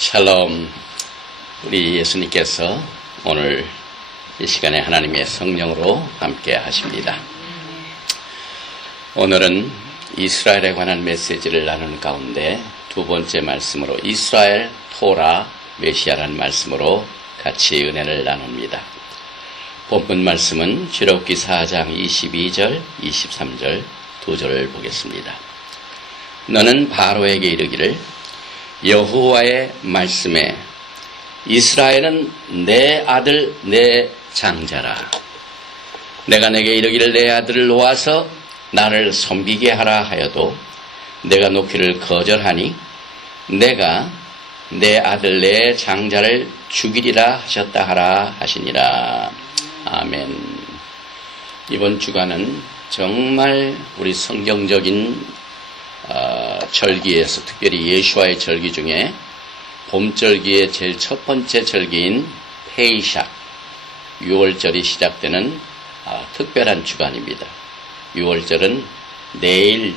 샬롬. 우리 예수님께서 오늘 이 시간에 하나님의 성령으로 함께 하십니다. 오늘은 이스라엘에 관한 메시지를 나누는 가운데 두 번째 말씀으로 이스라엘, 토라, 메시아라는 말씀으로 같이 은혜를 나눕니다. 본문 말씀은 출애굽기 4장 22절, 23절 두 절을 보겠습니다. 너는 바로에게 이르기를 여호와의 말씀에 이스라엘은 내 아들 내 장자라. 내가 내게 이르기를 내 아들을 놓아서 나를 섬기게 하라 하여도 내가 놓기를 거절하니 내가 내 아들 내 장자를 죽이리라 하셨다 하라 하시니라. 아멘. 이번 주간은 정말 우리 성경적인 절기에서 특별히 예수와의 절기 중에 봄절기의 제일 첫 번째 절기인 페이샥 6월절이 시작되는 특별한 주간입니다. 6월절은 내일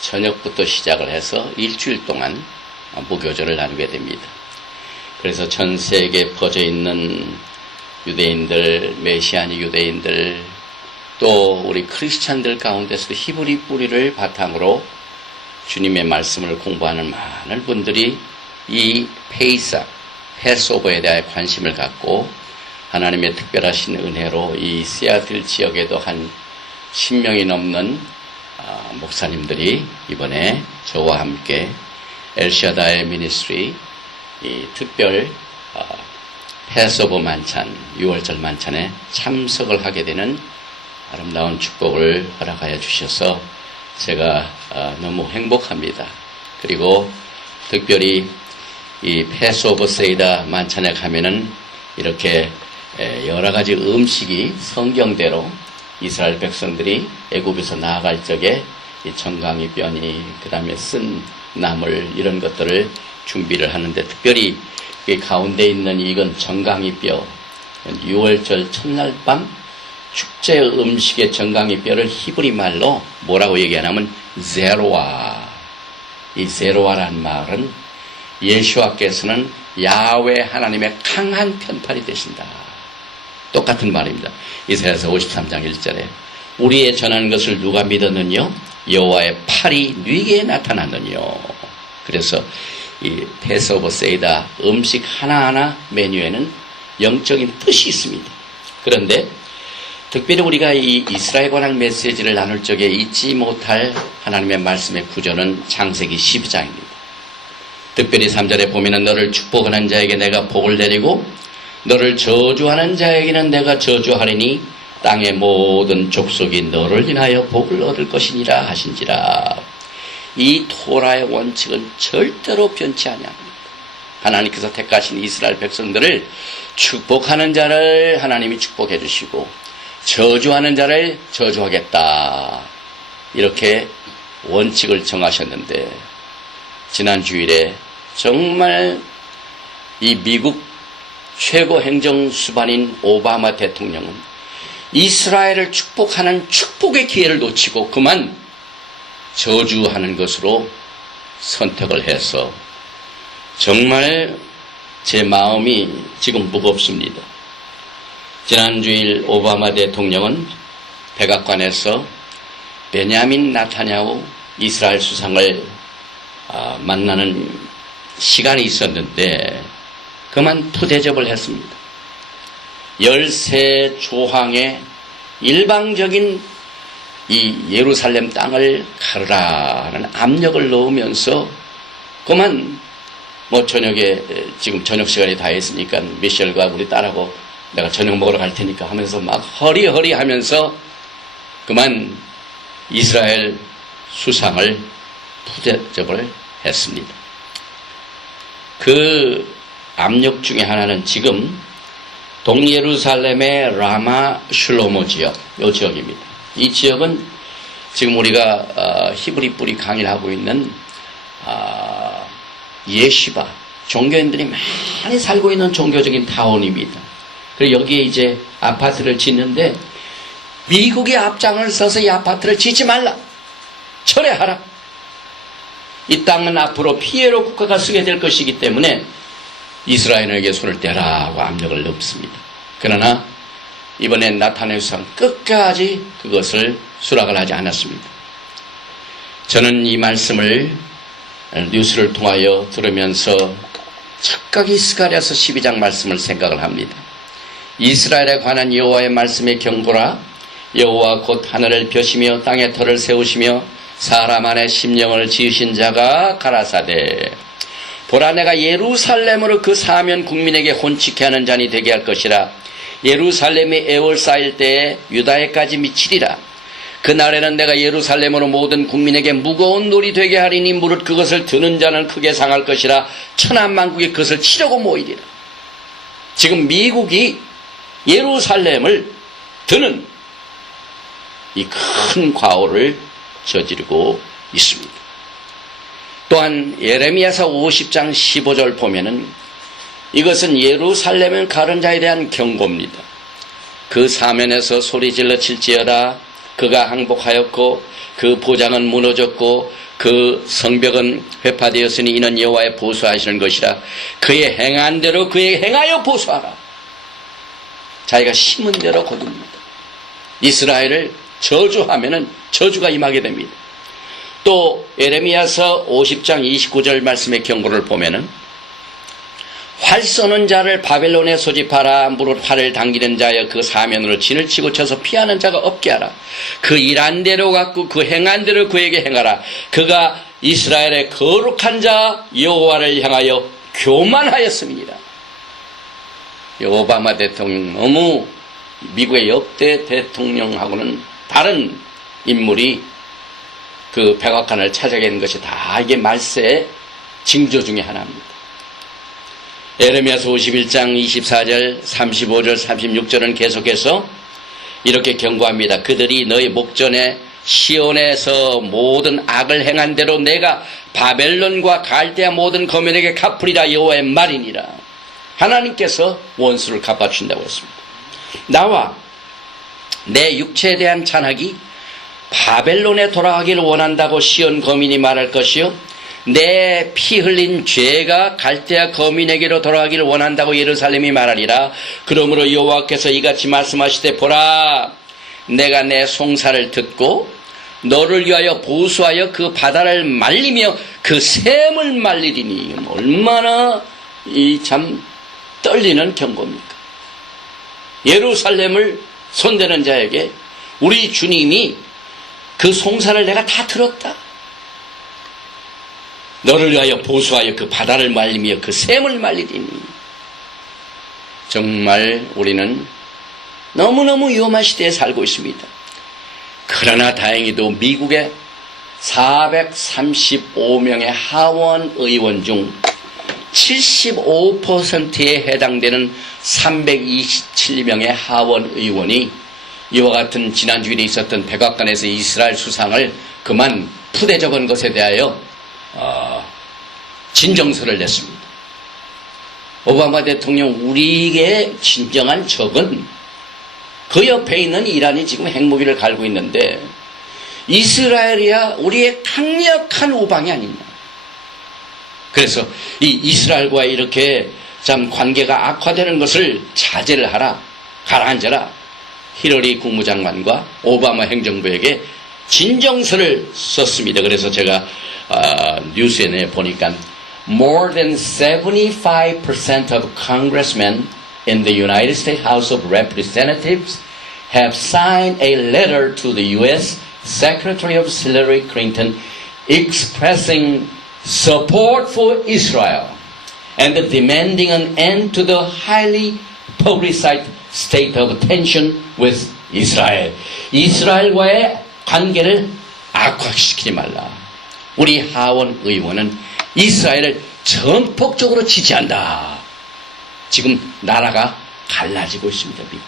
저녁부터 시작을 해서 일주일 동안 무교절을 나누게 됩니다. 그래서 전 세계에 퍼져 있는 유대인들, 메시아니 유대인들, 또 우리 크리스찬들 가운데서도 히브리 뿌리를 바탕으로 주님의 말씀을 공부하는 많은 분들이 이 페이삭, 패스오버에 대해 관심을 갖고 하나님의 특별하신 은혜로 이 시애틀 지역에도 한 10명이 넘는 목사님들이 이번에 저와 함께 엘샤다의 미니스트리 이 특별 패스오버 만찬, 6월절 만찬에 참석을 하게 되는 아름다운 축복을 허락하여 주셔서 제가 너무 행복합니다. 그리고 특별히 이 패스오버 세이다 만찬에 가면은 이렇게 여러 가지 음식이 성경대로 이스라엘 백성들이 애굽에서 나아갈 적에 이 정강이 뼈니 그 다음에 쓴 나물 이런 것들을 준비를 하는데 특별히 이 가운데 있는 이건 정강이 뼈 6월절 첫날 밤 축제 음식의 정강이 뼈를 히브리 말로 뭐라고 얘기하냐면 제로아. 이 제로아라는 말은 예수와께서는 야훼 하나님의 강한 편팔이 되신다. 똑같은 말입니다. 이사야서 53장 1절에 우리의 전하는 것을 누가 믿었느뇨? 여호와의 팔이 네게 나타났느뇨. 그래서 이 패스오버 세이다 음식 하나하나 메뉴에는 영적인 뜻이 있습니다. 그런데 특별히 우리가 이 이스라엘 관한 메시지를 나눌 적에 잊지 못할 하나님의 말씀의 구절은 창세기 12장입니다. 특별히 3절에 보면은 너를 축복하는 자에게 내가 복을 내리고 너를 저주하는 자에게는 내가 저주하리니 땅의 모든 족속이 너를 인하여 복을 얻을 것이니라 하신지라. 이 토라의 원칙은 절대로 변치 아니합니다. 하나님께서 택하신 이스라엘 백성들을 축복하는 자를 하나님이 축복해 주시고 저주하는 자를 저주하겠다. 이렇게 원칙을 정하셨는데 지난 주일에 정말 이 미국 최고 행정수반인 오바마 대통령은 이스라엘을 축복하는 축복의 기회를 놓치고 그만 저주하는 것으로 선택을 해서 정말 제 마음이 지금 무겁습니다. 지난 주일 오바마 대통령은 백악관에서 베냐민 나타냐후 이스라엘 수상을 만나는 시간이 있었는데 그만 푸대접을 했습니다. 13조항의 일방적인 이 예루살렘 땅을 가르라 하는 압력을 넣으면서 그만 저녁에 지금 저녁 시간이 다 했으니까 미셸과 우리 딸하고 내가 저녁 먹으러 갈 테니까 하면서 막 허리허리 하면서 그만 이스라엘 수상을 푸대접을 했습니다. 그 압력 중에 하나는 지금 동예루살렘의 라마 슐로모 지역, 이 지역입니다. 이 지역은 지금 우리가 히브리 뿌리 강의를 하고 있는 예시바, 종교인들이 많이 살고 있는 종교적인 타운입니다. 그리고 여기에 이제 아파트를 짓는데 미국이 앞장을 서서 이 아파트를 짓지 말라. 철회하라. 이 땅은 앞으로 피에로 국가가 쓰게 될 것이기 때문에 이스라엘에게 손을 떼라고 압력을 넣습니다. 그러나 이번엔 나타나엘 수상은 끝까지 그것을 수락을 하지 않았습니다. 저는 이 말씀을 뉴스를 통하여 들으면서 착각이 스가랴서 12장 말씀을 생각을 합니다. 이스라엘에 관한 여호와의 말씀의 경고라. 여호와 곧 하늘을 펴시며 땅에 터를 세우시며 사람 안에 심령을 지으신 자가 가라사대 보라 내가 예루살렘으로 그 사면 국민에게 혼치게 하는 잔이 되게 할 것이라. 예루살렘이 애월 쌓일 때에 유다에까지 미치리라. 그날에는 내가 예루살렘으로 모든 국민에게 무거운 놀이 되게 하리니 무릇 그것을 드는 자는 크게 상할 것이라. 천하만국이 그것을 치려고 모이리라. 지금 미국이 예루살렘을 드는 이 큰 과오를 저지르고 있습니다. 또한 예레미야서 50장 15절 보면은 이것은 예루살렘을 가른 자에 대한 경고입니다. 그 사면에서 소리질러 칠지어다. 그가 항복하였고 그 보장은 무너졌고 그 성벽은 회파되었으니 이는 여호와의 보수하시는 것이라. 그의 행한 대로 그에게 행하여 보수하라. 자기가 심은 대로 거둡니다. 이스라엘을 저주하면은 저주가 임하게 됩니다. 또 예레미야서 50장 29절 말씀의 경고를 보면은 활 쏘는 자를 바벨론에 소집하라. 무릇 활을 당기는 자여 그 사면으로 진을 치고 쳐서 피하는 자가 없게 하라. 그 일한 대로 갖고 그 행한 대로 그에게 행하라. 그가 이스라엘의 거룩한 자 여호와를 향하여 교만하였습니다. 오바마 대통령 너무 미국의 역대 대통령하고는 다른 인물이 그 백악관을 찾아가는 것이 다 이게 말세의 징조 중에 하나입니다. 예레미야서 51장 24절 35절 36절은 계속해서 이렇게 경고합니다. 그들이 너희 목전에 시온에서 모든 악을 행한 대로 내가 바벨론과 갈대아 모든 거민에게 갚으리라. 여호와의 말이니라. 하나님께서 원수를 갚아주신다고 했습니다. 나와 내 육체에 대한 잔악이 바벨론에 돌아가기를 원한다고 시온 거민이 말할 것이요 내 피 흘린 죄가 갈대아 거민에게로 돌아가기를 원한다고 예루살렘이 말하리라. 그러므로 여호와께서 이같이 말씀하시되 보라 내가 내 송사를 듣고 너를 위하여 보수하여 그 바다를 말리며 그 샘을 말리리니. 얼마나 이 참 떨리는 경고입니까? 예루살렘을 손대는 자에게 우리 주님이 그 송사를 내가 다 들었다. 너를 위하여 보수하여 그 바다를 말리며 그 샘을 말리리니. 정말 우리는 너무너무 위험한 시대에 살고 있습니다. 그러나 다행히도 미국의 435명의 하원 의원 중 75%에 해당되는 327명의 하원 의원이 이와 같은 지난 주일에 있었던 백악관에서 이스라엘 수상을 그만 푸대 적은 것에 대하여 진정서를 냈습니다. 오바마 대통령 우리에게 진정한 적은 그 옆에 있는 이란이 지금 핵무기를 갈고 있는데 이스라엘이야 우리의 강력한 우방이 아니냐. 그래서 이 이스라엘과 이렇게 참 관계가 악화되는 것을 자제를 하라. 가라앉아라. 히러리 국무장관과 오바마 행정부에게 진정서를 썼습니다. 그래서 제가 뉴스에 보니까 more than 75% of congressmen in the United States House of Representatives have signed a letter to the U.S. Secretary of Hillary Clinton expressing support for Israel and demanding an end to the highly publicized state of tension with Israel. 이스라엘과의 관계를 악화시키지 말라. 우리 하원 의원은 이스라엘을 전폭적으로 지지한다. 지금 나라가 갈라지고 있습니다. 미국이.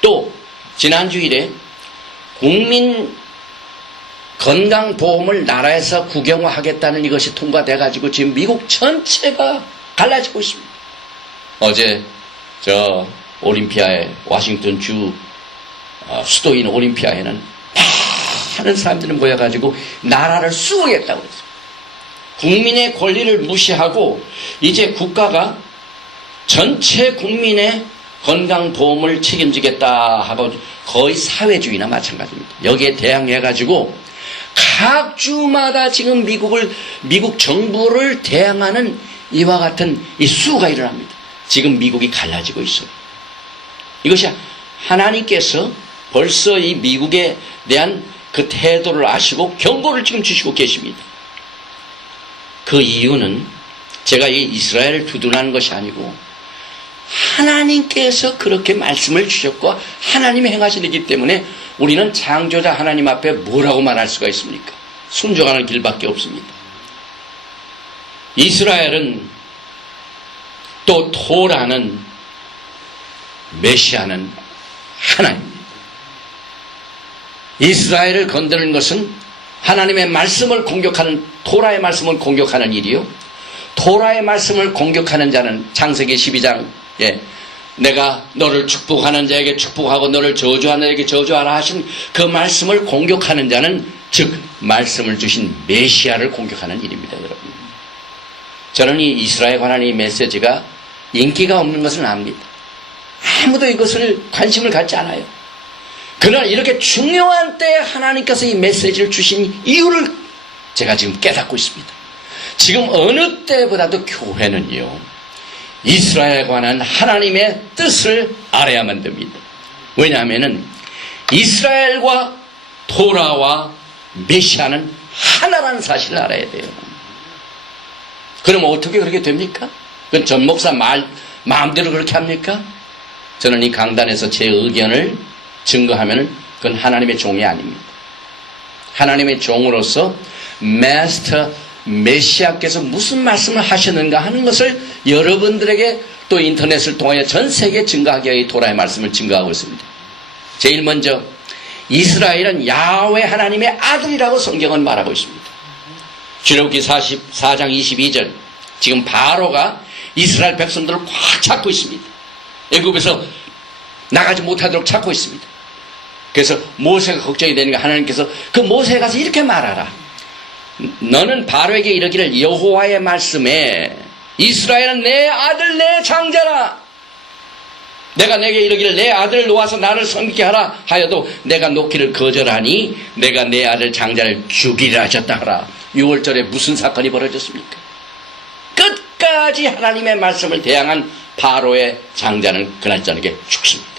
또 지난 주일에 국민 건강보험을 나라에서 국영화하겠다는 이것이 통과돼가지고 지금 미국 전체가 갈라지고 있습니다. 어제 저 올림피아에 워싱턴 주 수도인 올림피아에는 많은 사람들이 모여가지고 나라를 수호했다고 했어요. 국민의 권리를 무시하고 이제 국가가 전체 국민의 건강보험을 책임지겠다 하고 거의 사회주의나 마찬가지입니다. 여기에 대항해가지고 각 주마다 지금 미국 정부를 대항하는 이와 같은 이 수가 일어납니다. 지금 미국이 갈라지고 있어요. 이것이 하나님께서 벌써 이 미국에 대한 그 태도를 아시고 경고를 지금 주시고 계십니다. 그 이유는 제가 이 이스라엘을 두둔하는 것이 아니고 하나님께서 그렇게 말씀을 주셨고 하나님이 행하시기 때문에 우리는 창조자 하나님 앞에 뭐라고 말할 수가 있습니까? 순종하는 길밖에 없습니다. 이스라엘은 또 토라는 메시아는 하나님입니다. 이스라엘을 건드는 것은 하나님의 말씀을 공격하는 토라의 말씀을 공격하는 일이요. 토라의 말씀을 공격하는 자는 창세기 12장에 내가 너를 축복하는 자에게 축복하고 너를 저주하는 자에게 저주하라 하신 그 말씀을 공격하는 자는 즉 말씀을 주신 메시아를 공격하는 일입니다. 여러분, 저는 이 이스라엘에 관한 이 메시지가 인기가 없는 것은 압니다. 아무도 이것을 관심을 갖지 않아요. 그러나 이렇게 중요한 때에 하나님께서 이 메시지를 주신 이유를 제가 지금 깨닫고 있습니다. 지금 어느 때보다도 교회는요, 이스라엘에 관한 하나님의 뜻을 알아야만 됩니다. 왜냐하면 이스라엘과 토라와 메시아는 하나라는 사실을 알아야 돼요. 그럼 어떻게 그렇게 됩니까? 그건 전 목사 마음대로 그렇게 합니까? 저는 이 강단에서 제 의견을 증거하면 그건 하나님의 종이 아닙니다. 하나님의 종으로서 마스터 메시아께서 무슨 말씀을 하셨는가 하는 것을 여러분들에게 또 인터넷을 통하여 전 세계에 증거하기 위해 토라의 말씀을 증거하고 있습니다. 제일 먼저 이스라엘은 야훼 하나님의 아들이라고 성경은 말하고 있습니다. 출애굽기 44장 22절, 지금 바로가 이스라엘 백성들을 꽉 잡고 있습니다. 애굽에서 나가지 못하도록 잡고 있습니다. 그래서 모세가 걱정이 되니까 하나님께서 그 모세에 가서 이렇게 말하라. 너는 바로에게 이르기를 여호와의 말씀에 이스라엘은 내 아들 내 장자라. 내가 내게 이르기를 내 아들을 놓아서 나를 섬기게 하라 하여도 내가 놓기를 거절하니 내가 내 아들 장자를 죽이라 하셨다 하라. 6월절에 무슨 사건이 벌어졌습니까? 끝까지 하나님의 말씀을 대항한 바로의 장자는 그날 저녁에 죽습니다.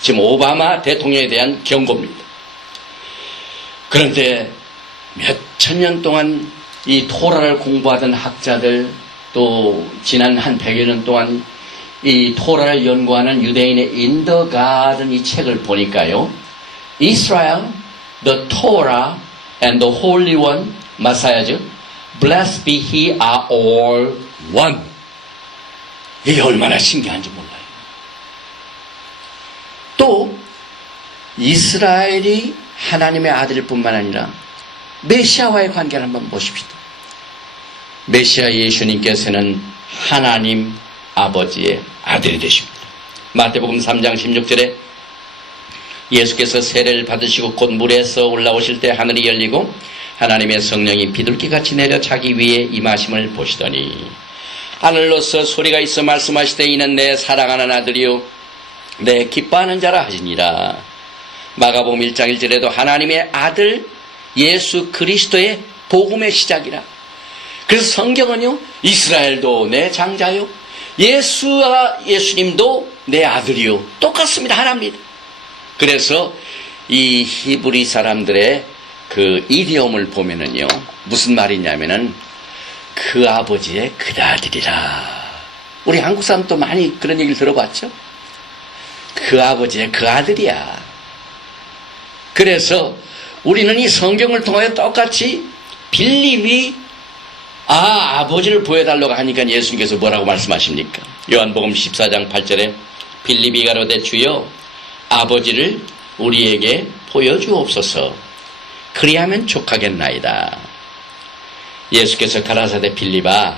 지금 오바마 대통령에 대한 경고입니다. 그런데 몇 천 년 동안 이 토라를 공부하던 학자들, 또 지난 한 100여 년 동안 이 토라를 연구하는 유대인의 In the Garden 이 책을 보니까요, Israel, the Torah and the Holy One, Messiah, blessed be he are all one. 이게 얼마나 신기한지 몰라요. 또 이스라엘이 하나님의 아들일 뿐만 아니라 메시아와의 관계를 한번 보십시다. 메시아 예수님께서는 하나님 아버지의 아들이 되십니다. 마태복음 3장 16절에 예수께서 세례를 받으시고 곧 물에서 올라오실 때 하늘이 열리고 하나님의 성령이 비둘기같이 내려 자기 위에 임하심을 보시더니 하늘로서 소리가 있어 말씀하시되 이는 내 사랑하는 아들이요 내 기뻐하는 자라 하시니라. 마가복음 1장 1절에도 하나님의 아들 예수 그리스도의 복음의 시작이라. 그래서 성경은요, 이스라엘도 내 장자요, 예수님도 내 아들이요, 똑같습니다. 하나입니다. 그래서 이 히브리 사람들의 그 이디엄을 보면은요, 무슨 말이냐면은 그 아버지의 그 아들이라. 우리 한국 사람도 많이 그런 얘기를 들어봤죠? 그 아버지의 그 아들이야. 그래서 우리는 이 성경을 통하여 똑같이 빌립이 아버지를 보여달라고 하니까 예수님께서 뭐라고 말씀하십니까? 요한복음 14장 8절에 빌립이 가로되 주여 아버지를 우리에게 보여주옵소서. 그리하면 족하겠나이다. 예수께서 가라사대 빌립아,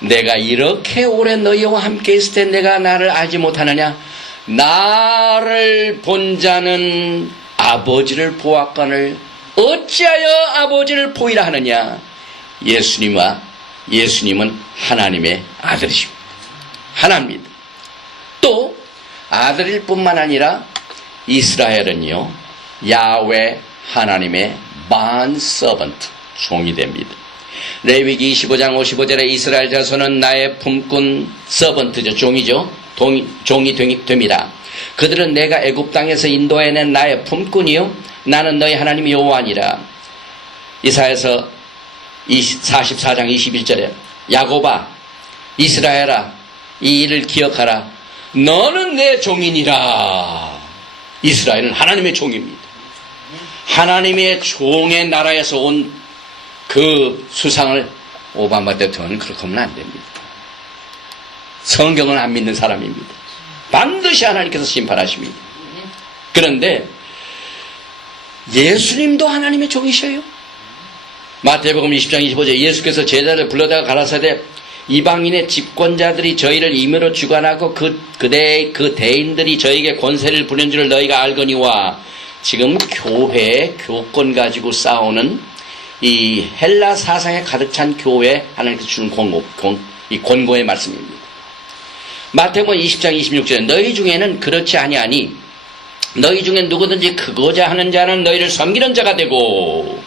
내가 이렇게 오래 너희와 함께 있을 때 내가 나를 알지 못하느냐? 나를 본 자는 아버지를 보았거늘 어찌하여 아버지를 보이라 하느냐? 예수님은 하나님의 아들이십니다. 하나입니다. 또 아들일 뿐만 아니라 이스라엘은요, 야훼 하나님의 반 서번트, 종이 됩니다. 레위기 25장 55절에 이스라엘 자손은 나의 품꾼 서번트죠, 종이죠. 종이 됩니다. 그들은 내가 애굽 땅에서 인도해낸 나의 품꾼이요 나는 너희 하나님 여호와니라. 이사야서 44장 21절에 야곱아 이스라엘아 이 일을 기억하라. 너는 내 종이니라. 이스라엘은 하나님의 종입니다. 하나님의 종의 나라에서 온 그 수상을 오바마 대통령은 그렇게 하면 안 됩니다. 성경을 안 믿는 사람입니다. 반드시 하나님께서 심판하십니다. 그런데 예수님도 하나님의 종이셔요. 마태복음 20장 25절 예수께서 제자를 불러다가 가라사대 이방인의 집권자들이 저희를 임의로 주관하고 그 대인들이 저에게 권세를 부린 줄을 너희가 알거니와. 지금 교회의 교권 가지고 싸우는 이 헬라 사상에 가득 찬 교회 하나님께서 주는 이 권고의 말씀입니다. 마태복음 20장 26절에 너희 중에는 그렇지 아니하니 너희 중에 누구든지 크고자 하는 자는 너희를 섬기는 자가 되고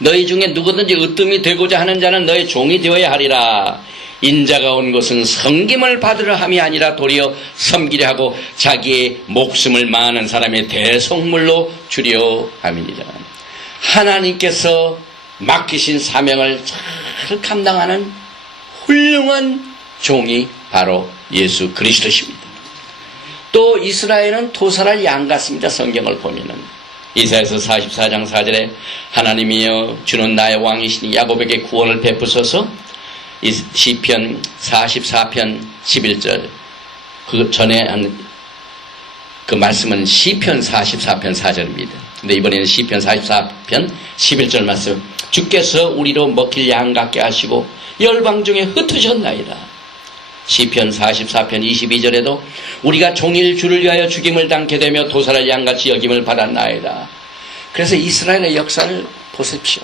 너희 중에 누구든지 으뜸이 되고자 하는 자는 너희 종이 되어야 하리라. 인자가 온 것은 섬김을 받으려 함이 아니라 도리어 섬기려 하고 자기의 목숨을 많은 사람의 대속물로 주려 함이니라. 하나님께서 맡기신 사명을 잘 감당하는 훌륭한 종이 바로 예수 그리스도십니다. 또 이스라엘은 도살할 양 같습니다. 성경을 보면은 이사야서 44장 4절에 하나님이여 주는 나의 왕이시니 야곱에게 구원을 베푸소서. 이 시편 44편 11절 그 전에 한 그 말씀은 시편 44편 4절입니다. 근데 이번에는 시편 44편 11절 말씀 주께서 우리로 먹힐 양 같게 하시고 열방 중에 흩으셨나이다. 시편 44편 22절에도 우리가 종일 주를 위하여 죽임을 당게 되며 도살할 양같이 여김을 받았나이다. 그래서 이스라엘의 역사를 보십시오.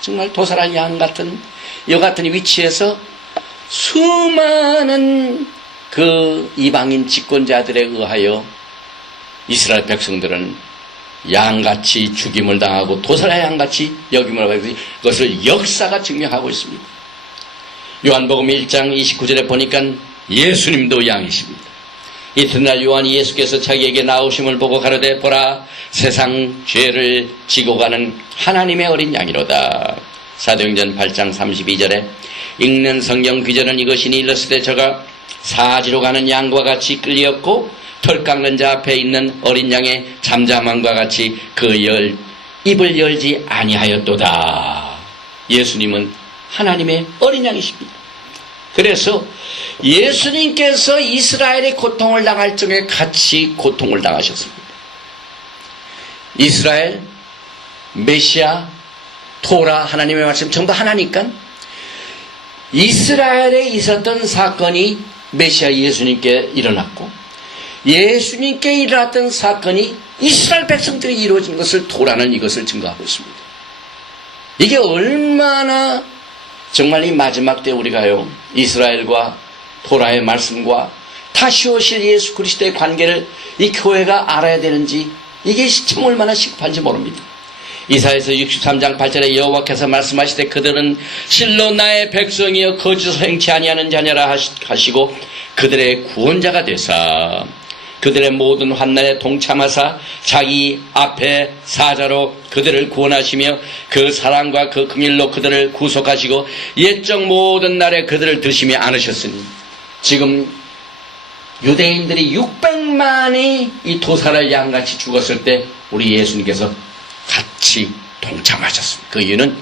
정말 도살할 양 같은 여 같은 위치에서 수많은 그 이방인 집권자들에 의하여 이스라엘 백성들은 양같이 죽임을 당하고 도살의 양같이 여김을 받고 그것을 역사가 증명하고 있습니다. 요한복음 1장 29절에 보니까 예수님도 양이십니다. 이튿날 요한이 예수께서 자기에게 나오심을 보고 가로되 보라 세상 죄를 지고 가는 하나님의 어린 양이로다. 사도행전 8장 32절에 읽는 성경 귀절은 이것이니 일렀을 때 저가 사지로 가는 양과 같이 끌렸고 털 깎는 자 앞에 있는 어린 양의 잠잠함과 같이 입을 열지 아니하였도다. 예수님은 하나님의 어린 양이십니다. 그래서 예수님께서 이스라엘의 고통을 당할 적에 같이 고통을 당하셨습니다. 이스라엘, 메시아, 토라 하나님의 말씀 전부 하나니까 이스라엘에 있었던 사건이 메시아 예수님께 일어났고 예수님께 일어났던 사건이 이스라엘 백성들이 이루어진 것을 토라는 이것을 증거하고 있습니다. 이게 얼마나 정말 이 마지막 때 우리가요 이스라엘과 토라의 말씀과 다시 오실 예수 그리스도의 관계를 이 교회가 알아야 되는지 이게 참 얼마나 시급한지 모릅니다. 이사야서 63장 8절에 여호와께서 말씀하시되 그들은 실로 나의 백성이여 거짓을 행치 아니하는 자녀라 하시고 그들의 구원자가 되사 그들의 모든 환난에 동참하사 자기 앞에 사자로 그들을 구원하시며 그 사랑과 그 긍휼로 그들을 구속하시고 옛적 모든 날에 그들을 드시며 안으셨으니 지금 유대인들이 600만이 이 도살할 양같이 죽었을 때 우리 예수님께서 같이 동참하셨습니다. 그 이유는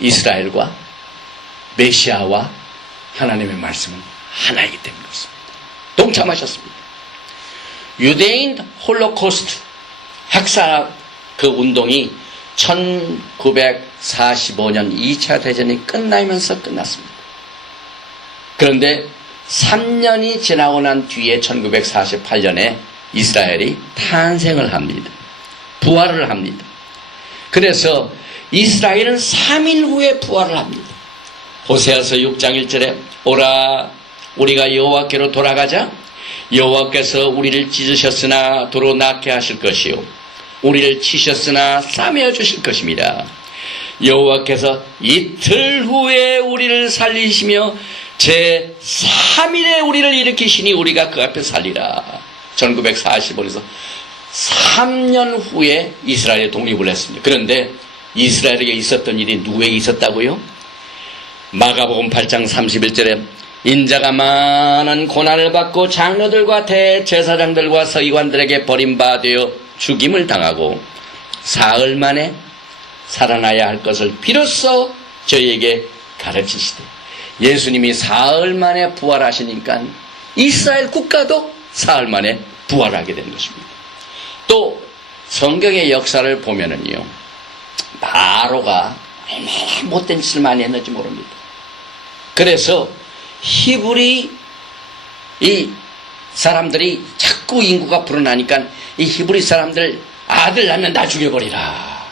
이스라엘과 메시아와 하나님의 말씀은 하나이기 때문이었습니다. 동참하셨습니다. 유대인 홀로코스트 핵사 그 운동이 1945년 2차 대전이 끝나면서 끝났습니다. 그런데 3년이 지나고 난 뒤에 1948년에 이스라엘이 탄생을 합니다. 부활을 합니다. 그래서 이스라엘은 3일 후에 부활을 합니다. 호세아서 6장 1절에 오라 우리가 여호와께로 돌아가자. 여호와께서 우리를 찢으셨으나 도로 낫게 하실 것이요 우리를 치셨으나 싸매어 주실 것입니다. 여호와께서 이틀 후에 우리를 살리시며 제 3일에 우리를 일으키시니 우리가 그 앞에 살리라. 1945년에서 3년 후에 이스라엘이 독립을 했습니다. 그런데 이스라엘에게 있었던 일이 누구에게 있었다고요? 마가복음 8장 31절에 인자가 많은 고난을 받고 장로들과 대제사장들과 서기관들에게 버림받아 죽임을 당하고 사흘 만에 살아나야 할 것을 비로소 저희에게 가르치시되 예수님이 사흘 만에 부활하시니까 이스라엘 국가도 사흘 만에 부활하게 된 것입니다. 또 성경의 역사를 보면은요, 바로가 얼마나 못된 짓을 많이 했는지 모릅니다. 그래서 히브리 이 사람들이 자꾸 인구가 불어나니까 이 히브리 사람들 아들 낳으면 다 죽여버리라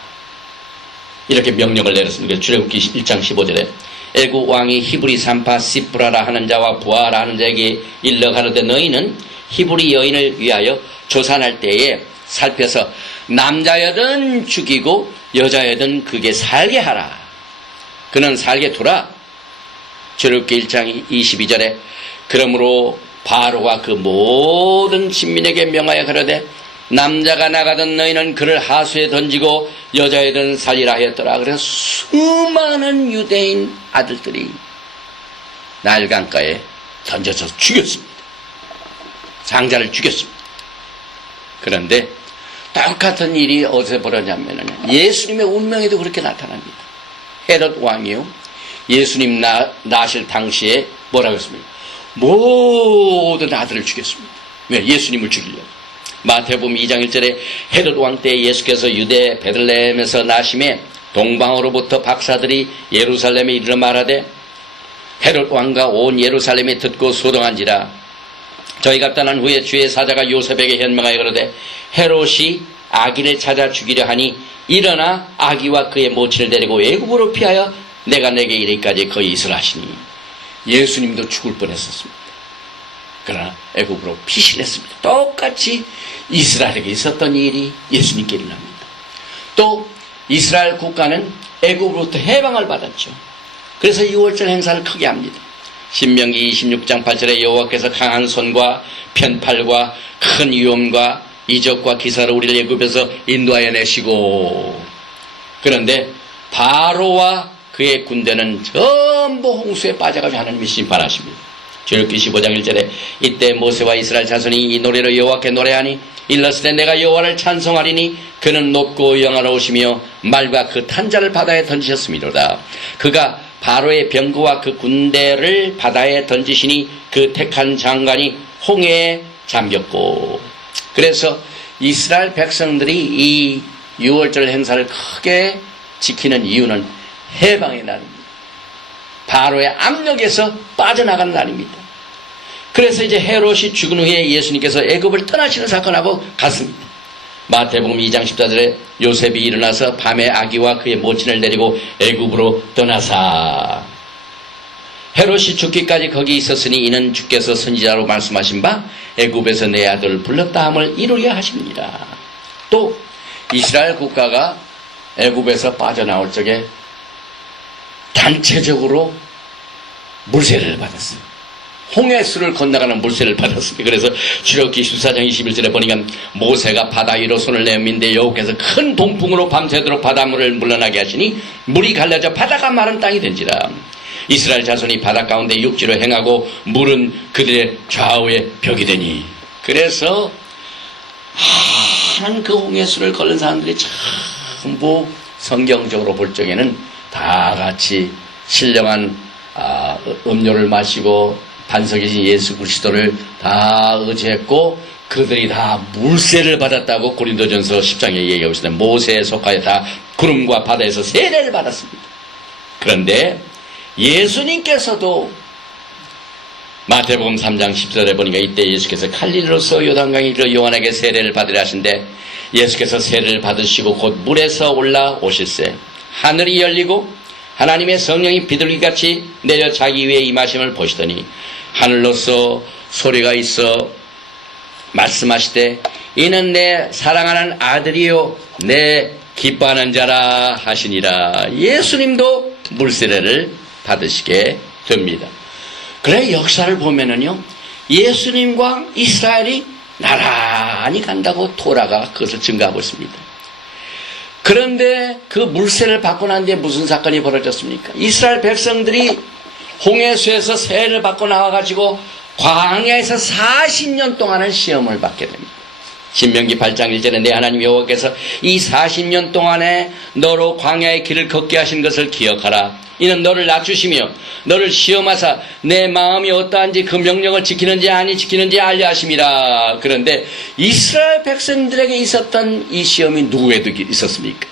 이렇게 명령을 내렸습니다. 출애굽기 1장 15절에 애국 왕이 히브리 산파 시프라라 하는 자와 부하라 하는 자에게 일러 가로되 너희는 히브리 여인을 위하여 조산할 때에 살펴서 남자여든 죽이고 여자여든 그게 살게 하라. 그는 살게 두라. 출애굽기 1장 22절에 그러므로 바로가 그 모든 신민에게 명하여 가로되 남자가 나가던 너희는 그를 하수에 던지고 여자애든 살리라 하였더라. 그래서 수많은 유대인 아들들이 나일강가에 던져서 죽였습니다. 장자를 죽였습니다. 그런데 똑같은 일이 어디서 벌어졌냐면 예수님의 운명에도 그렇게 나타납니다. 헤롯 왕이요, 예수님 나실 당시에 뭐라고 했습니까? 모든 아들을 죽였습니다. 왜? 예수님을 죽이려고. 마태복음 2장 1절에 헤롯 왕 때 예수께서 유대 베들레헴에서 나심에 동방으로부터 박사들이 예루살렘에 이르러 말하되 헤롯 왕과 온 예루살렘이 듣고 소동한지라. 저희가 떠난 후에 주의 사자가 요셉에게 현명하여 그러되 헤롯이 아기를 찾아 죽이려 하니 일어나 아기와 그의 모친을 데리고 애굽으로 피하여 내가 내게 이르기까지 거기 있으라 하시니 예수님도 죽을 뻔했었습니다. 그러나 애굽으로 피신했습니다. 똑같이 이스라엘에게 있었던 일이 예수님께 일어납니다. 또 이스라엘 국가는 애굽으로부터 해방을 받았죠. 그래서 6월절 행사를 크게 합니다. 신명기 26장 8절에 여호와께서 강한 손과 편팔과 큰 위엄과 이적과 기사로 우리를 애굽에서 인도하여 내시고, 그런데 바로와 그의 군대는 전부 홍수에 빠져가며 하나님이 심판하십니다. 출애굽기 15장 1절에 이때 모세와 이스라엘 자손이 이 노래로 여호와께 노래하니 일렀을 때 내가 여호와를 찬송하리니 그는 높고 영화로우시며 말과 그 탄자를 바다에 던지셨음이로다. 그가 바로의 병거와 그 군대를 바다에 던지시니 그 택한 장관이 홍해에 잠겼고. 그래서 이스라엘 백성들이 이 6월절 행사를 크게 지키는 이유는 해방의 날입니다. 바로의 압력에서 빠져나간 날입니다. 그래서 이제 헤롯이 죽은 후에 예수님께서 애굽을 떠나시는 사건하고 같습니다. 마태복음 2장 14절에 요셉이 일어나서 밤에 아기와 그의 모친을 데리고 애굽으로 떠나사. 헤롯이 죽기까지 거기 있었으니 이는 주께서 선지자로 말씀하신 바 애굽에서 내 아들을 불렀다 함을 이루려 하십니다. 또 이스라엘 국가가 애굽에서 빠져나올 적에 단체적으로 물세를 받았어요. 홍해수를 건너가는 물세를 받았습니다. 그래서 출애굽기 14장 21절에 보니까 모세가 바다 위로 손을 내민데 여호와께서 큰 동풍으로 밤새도록 바닷물을 물러나게 하시니 물이 갈라져 바다가 마른 땅이 된지라. 이스라엘 자손이 바다 가운데 육지로 행하고 물은 그들의 좌우에 벽이 되니. 그래서 한 그 홍해수를 걸은 사람들이 전부 성경적으로 볼 적에는 다 같이 신령한 음료를 마시고 반석이신 예수 그리스도를 다 의지했고 그들이 다 물세를 받았다고 고린도전서 10장에 얘기하고 있습니다. 모세에 속하여 다 구름과 바다에서 세례를 받았습니다. 그런데 예수님께서도 마태복음 3장 10절에 보니까 이때 예수께서 갈릴리로서 요단강에 이르러 요한에게 세례를 받으려 하신데 예수께서 세례를 받으시고 곧 물에서 올라오실세 하늘이 열리고 하나님의 성령이 비둘기같이 내려 자기 위에 임하심을 보시더니 하늘로서 소리가 있어 말씀하시되 이는 내 사랑하는 아들이요 내 기뻐하는 자라 하시니라. 예수님도 물세례를 받으시게 됩니다. 그래 역사를 보면은요 예수님과 이스라엘이 나란히 간다고 토라가 그것을 증거하고 있습니다. 그런데 그 물세를 받고 난 뒤에 무슨 사건이 벌어졌습니까? 이스라엘 백성들이 홍해수에서 세례를 받고 나와가지고 광야에서 40년 동안은 시험을 받게 됩니다. 신명기 8장 1절에 내 하나님 여호와께서 이 40년 동안에 너로 광야의 길을 걷게 하신 것을 기억하라. 이는 너를 낮추시며 너를 시험하사 내 마음이 어떠한지 그 명령을 지키는지 아니 지키는지 알려 하심이라. 그런데 이스라엘 백성들에게 있었던 이 시험이 누구에도 있었습니까?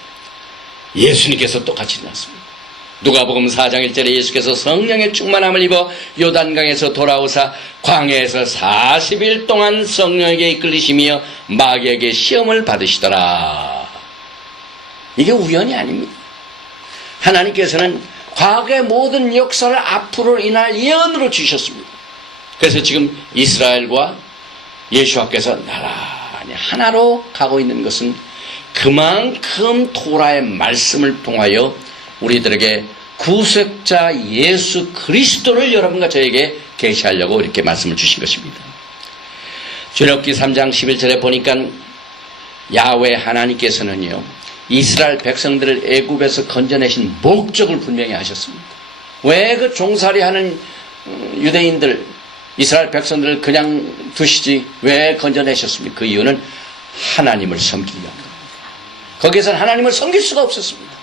예수님께서 똑같이 나왔습니다. 누가복음 4장 1절에 예수께서 성령의 충만함을 입어 요단강에서 돌아오사 광야에서 40일 동안 성령에게 이끌리시며 마귀에게 시험을 받으시더라. 이게 우연이 아닙니다. 하나님께서는 과거의 모든 역사를 앞으로 인할 예언으로 주셨습니다. 그래서 지금 이스라엘과 예수와께서 나란히 하나로 가고 있는 것은 그만큼 토라의 말씀을 통하여 우리들에게 구속자 예수 그리스도를 여러분과 저에게 계시하려고 이렇게 말씀을 주신 것입니다. 출애굽기 3장 11절에 보니까 야훼 하나님께서는요 이스라엘 백성들을 애굽에서 건져내신 목적을 분명히 하셨습니다. 왜 그 종살이하는 유대인들 이스라엘 백성들을 그냥 두시지 왜 건져내셨습니까? 그 이유는 하나님을 섬기기 위함입니다. 거기에서는 하나님을 섬길 수가 없었습니다.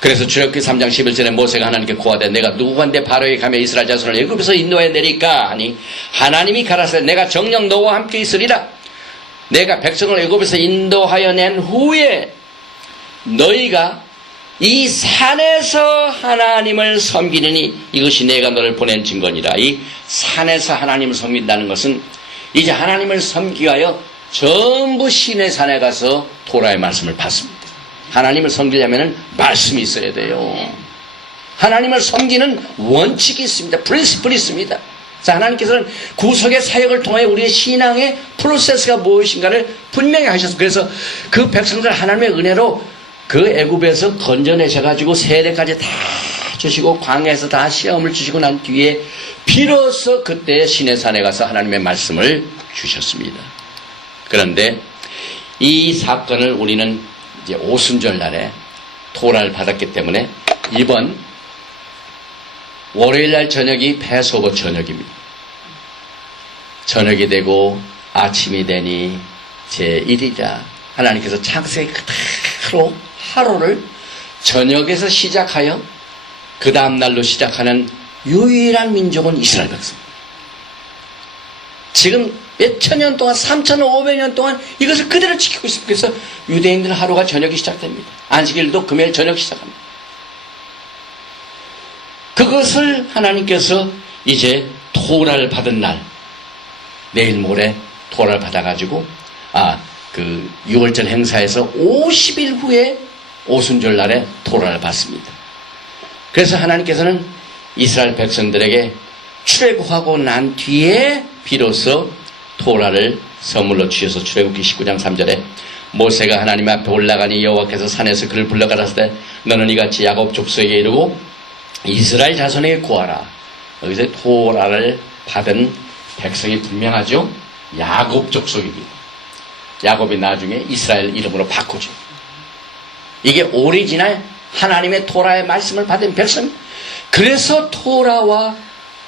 그래서 출애굽기 3장 11절에 모세가 하나님께 고하되 내가 누구한테 바로에 가며 이스라엘 자손을 애굽에서 인도해 내리까 하니 하나님이 가라사대 내가 정녕 너와 함께 있으리라. 내가 백성을 애굽에서 인도하여 낸 후에 너희가 이 산에서 하나님을 섬기느니 이것이 내가 너를 보낸 증거니라. 이 산에서 하나님을 섬긴다는 것은 이제 하나님을 섬기기 위하여 전부 시내 산에 가서 토라의 말씀을 받습니다. 하나님을 섬기려면 말씀이 있어야 돼요. 하나님을 섬기는 원칙이 있습니다. 프린시플이 있습니다. 자, 하나님께서는 구속의 사역을 통해 우리의 신앙의 프로세스가 무엇인가를 분명히 하셨습니다. 그래서 그 백성들 하나님의 은혜로 그 애굽에서 건져내셔가지고 세례까지 다 주시고 광야에서 다 시험을 주시고 난 뒤에 비로소 그때 시내산에 가서 하나님의 말씀을 주셨습니다. 그런데 이 사건을 우리는 이제 오순절 날에 토라를 받았기 때문에 이번 월요일날 저녁이 패소버 저녁입니다. 저녁이 되고 아침이 되니 제1일이라 하나님께서 창세기 그대로 하루를 저녁에서 시작하여 그 다음날로 시작하는 유일한 민족은 이스라엘 백성. 지금 몇천 년 동안 3,500년 동안 이것을 그대로 지키고 있습니다. 그래서 유대인들 하루가 저녁이 시작됩니다. 안식일도 금요일 저녁 시작합니다. 그것을 하나님께서 이제 토라를 받은 날 내일 모레 토라를 받아가지고 그 6월절 행사에서 50일 후에 오순절 날에 토라를 받습니다. 그래서 하나님께서는 이스라엘 백성들에게 출애굽하고 난 뒤에 비로소 토라를 선물로 주셔서 출애굽기 19장 3절에 모세가 하나님 앞에 올라가니 여호와께서 산에서 그를 불러가라사대 너는 이같이 야곱 족속에게 이르고 이스라엘 자손에게 구하라. 여기서 토라를 받은 백성이 분명하죠. 야곱 족속입니다. 야곱이 나중에 이스라엘 이름으로 바꾸죠. 이게 오리지널 하나님의 토라의 말씀을 받은 백성. 그래서 토라와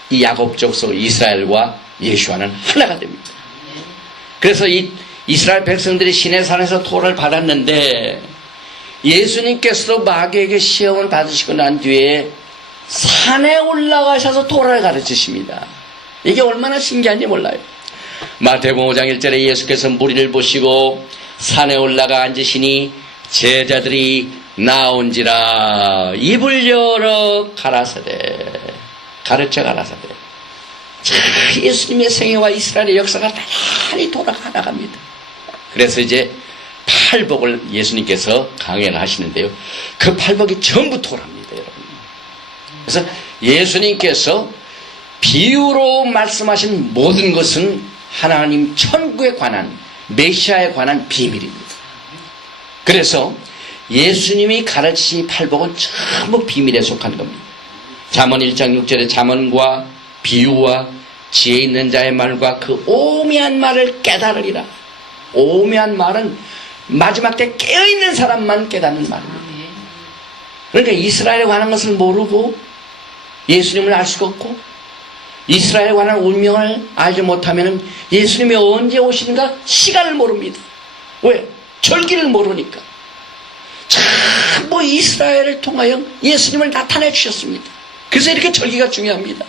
이 야곱 족속 이스라엘과 예수와는 하나가 됩니다. 그래서 이 이스라엘 백성들이 시내산에서 토라를 받았는데 예수님께서도 마귀에게 시험을 받으시고 난 뒤에 산에 올라가셔서 토라를 가르치십니다. 이게 얼마나 신기한지 몰라요. 마태복음 5장 1절에 예수께서 무리를 보시고 산에 올라가 앉으시니 제자들이 나온지라 입을 열어 가라사대 가르쳐 가라사대. 예수님의 생애와 이스라엘의 역사가 나란히 돌아가 나갑니다. 그래서 이제 팔복을 예수님께서 강연을 하시는데요. 그 팔복이 전부 토랍니다, 여러분. 그래서 예수님께서 비유로 말씀하신 모든 것은 하나님 천국에 관한, 메시아에 관한 비밀입니다. 그래서 예수님이 가르치신 팔복은 전부 비밀에 속한 겁니다. 잠언 1장 6절에 잠언과 비유와 지혜 있는 자의 말과 그 오묘한 말을 깨달으리라. 오묘한 말은 마지막 때 깨어있는 사람만 깨닫는 말입니다. 그러니까 이스라엘에 관한 것을 모르고 예수님을 알 수가 없고, 이스라엘에 관한 운명을 알지 못하면 예수님이 언제 오시는가 시간을 모릅니다. 왜? 절기를 모르니까. 전부 이스라엘을 통하여 예수님을 나타내 주셨습니다. 그래서 이렇게 절기가 중요합니다.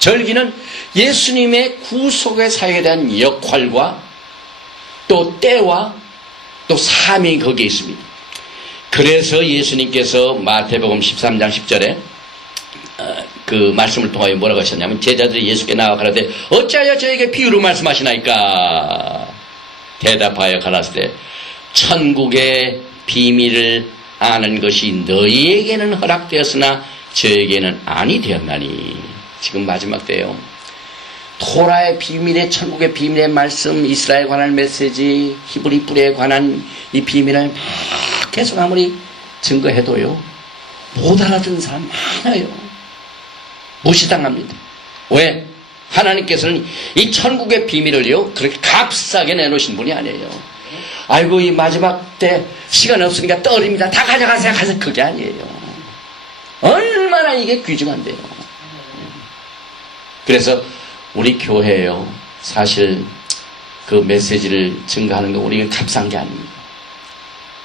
절기는 예수님의 구속의 사역에 대한 역할과 또 때와 또 사명이 거기에 있습니다. 그래서 예수님께서 마태복음 13장 10절에 그 말씀을 통하여 뭐라고 하셨냐면, 제자들이 예수께 나와 가라되 어찌하여 저에게 비유로 말씀하시나이까? 대답하여 가라사대 천국의 비밀을 아는 것이 너희에게는 허락되었으나 저에게는 아니 되었나니. 지금 마지막 때요. 토라의 비밀의, 천국의 비밀의 말씀, 이스라엘에 관한 메시지, 히브리 뿌리에 관한 이 비밀을 막 계속 아무리 증거해도요, 못 알아듣는 사람 많아요. 무시당합니다. 왜? 하나님께서는 이 천국의 비밀을요, 그렇게 값싸게 내놓으신 분이 아니에요. 아이고, 이 마지막 때 시간 없으니까 떨입니다. 다 가져가세요. 가서 그게 아니에요. 얼마나 이게 귀중한데요. 그래서 우리 교회에요, 사실 그 메시지를 증거하는 거 우리가 값싼 게 아닙니다.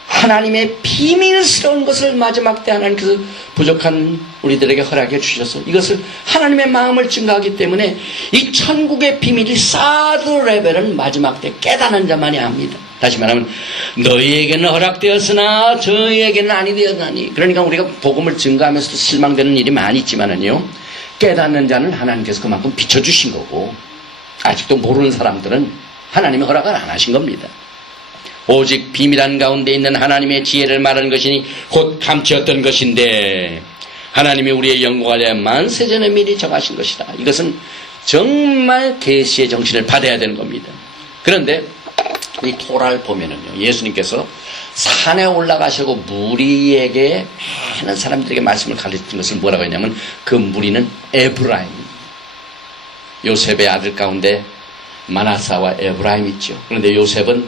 하나님의 비밀스러운 것을 마지막 때 하나님께서 부족한 우리들에게 허락해 주셔서 이것을 하나님의 마음을 증거하기 때문에 이 천국의 비밀이 사드 레벨은 마지막 때 깨닫는 자만이 압니다. 다시 말하면 너희에게는 허락되었으나 저희에게는 아니 되었나니. 그러니까 우리가 복음을 증거하면서도 실망되는 일이 많이 있지만은요, 깨닫는 자는 하나님께서 그만큼 비춰주신 거고, 아직도 모르는 사람들은 하나님의 허락을 안 하신 겁니다. 오직 비밀한 가운데 있는 하나님의 지혜를 말하는 것이니 곧 감추었던 것인데 하나님이 우리의 영광을 위하여 만세전에 미리 정하신 것이다. 이것은 정말 계시의 정신을 받아야 되는 겁니다. 그런데 이 토라를 보면은요, 예수님께서 산에 올라가시고 무리에게, 많은 사람들에게 말씀을 가르친 것을 뭐라고 했냐면, 그 무리는 에브라임, 요셉의 아들 가운데 마나사와 에브라임 있죠. 그런데 요셉은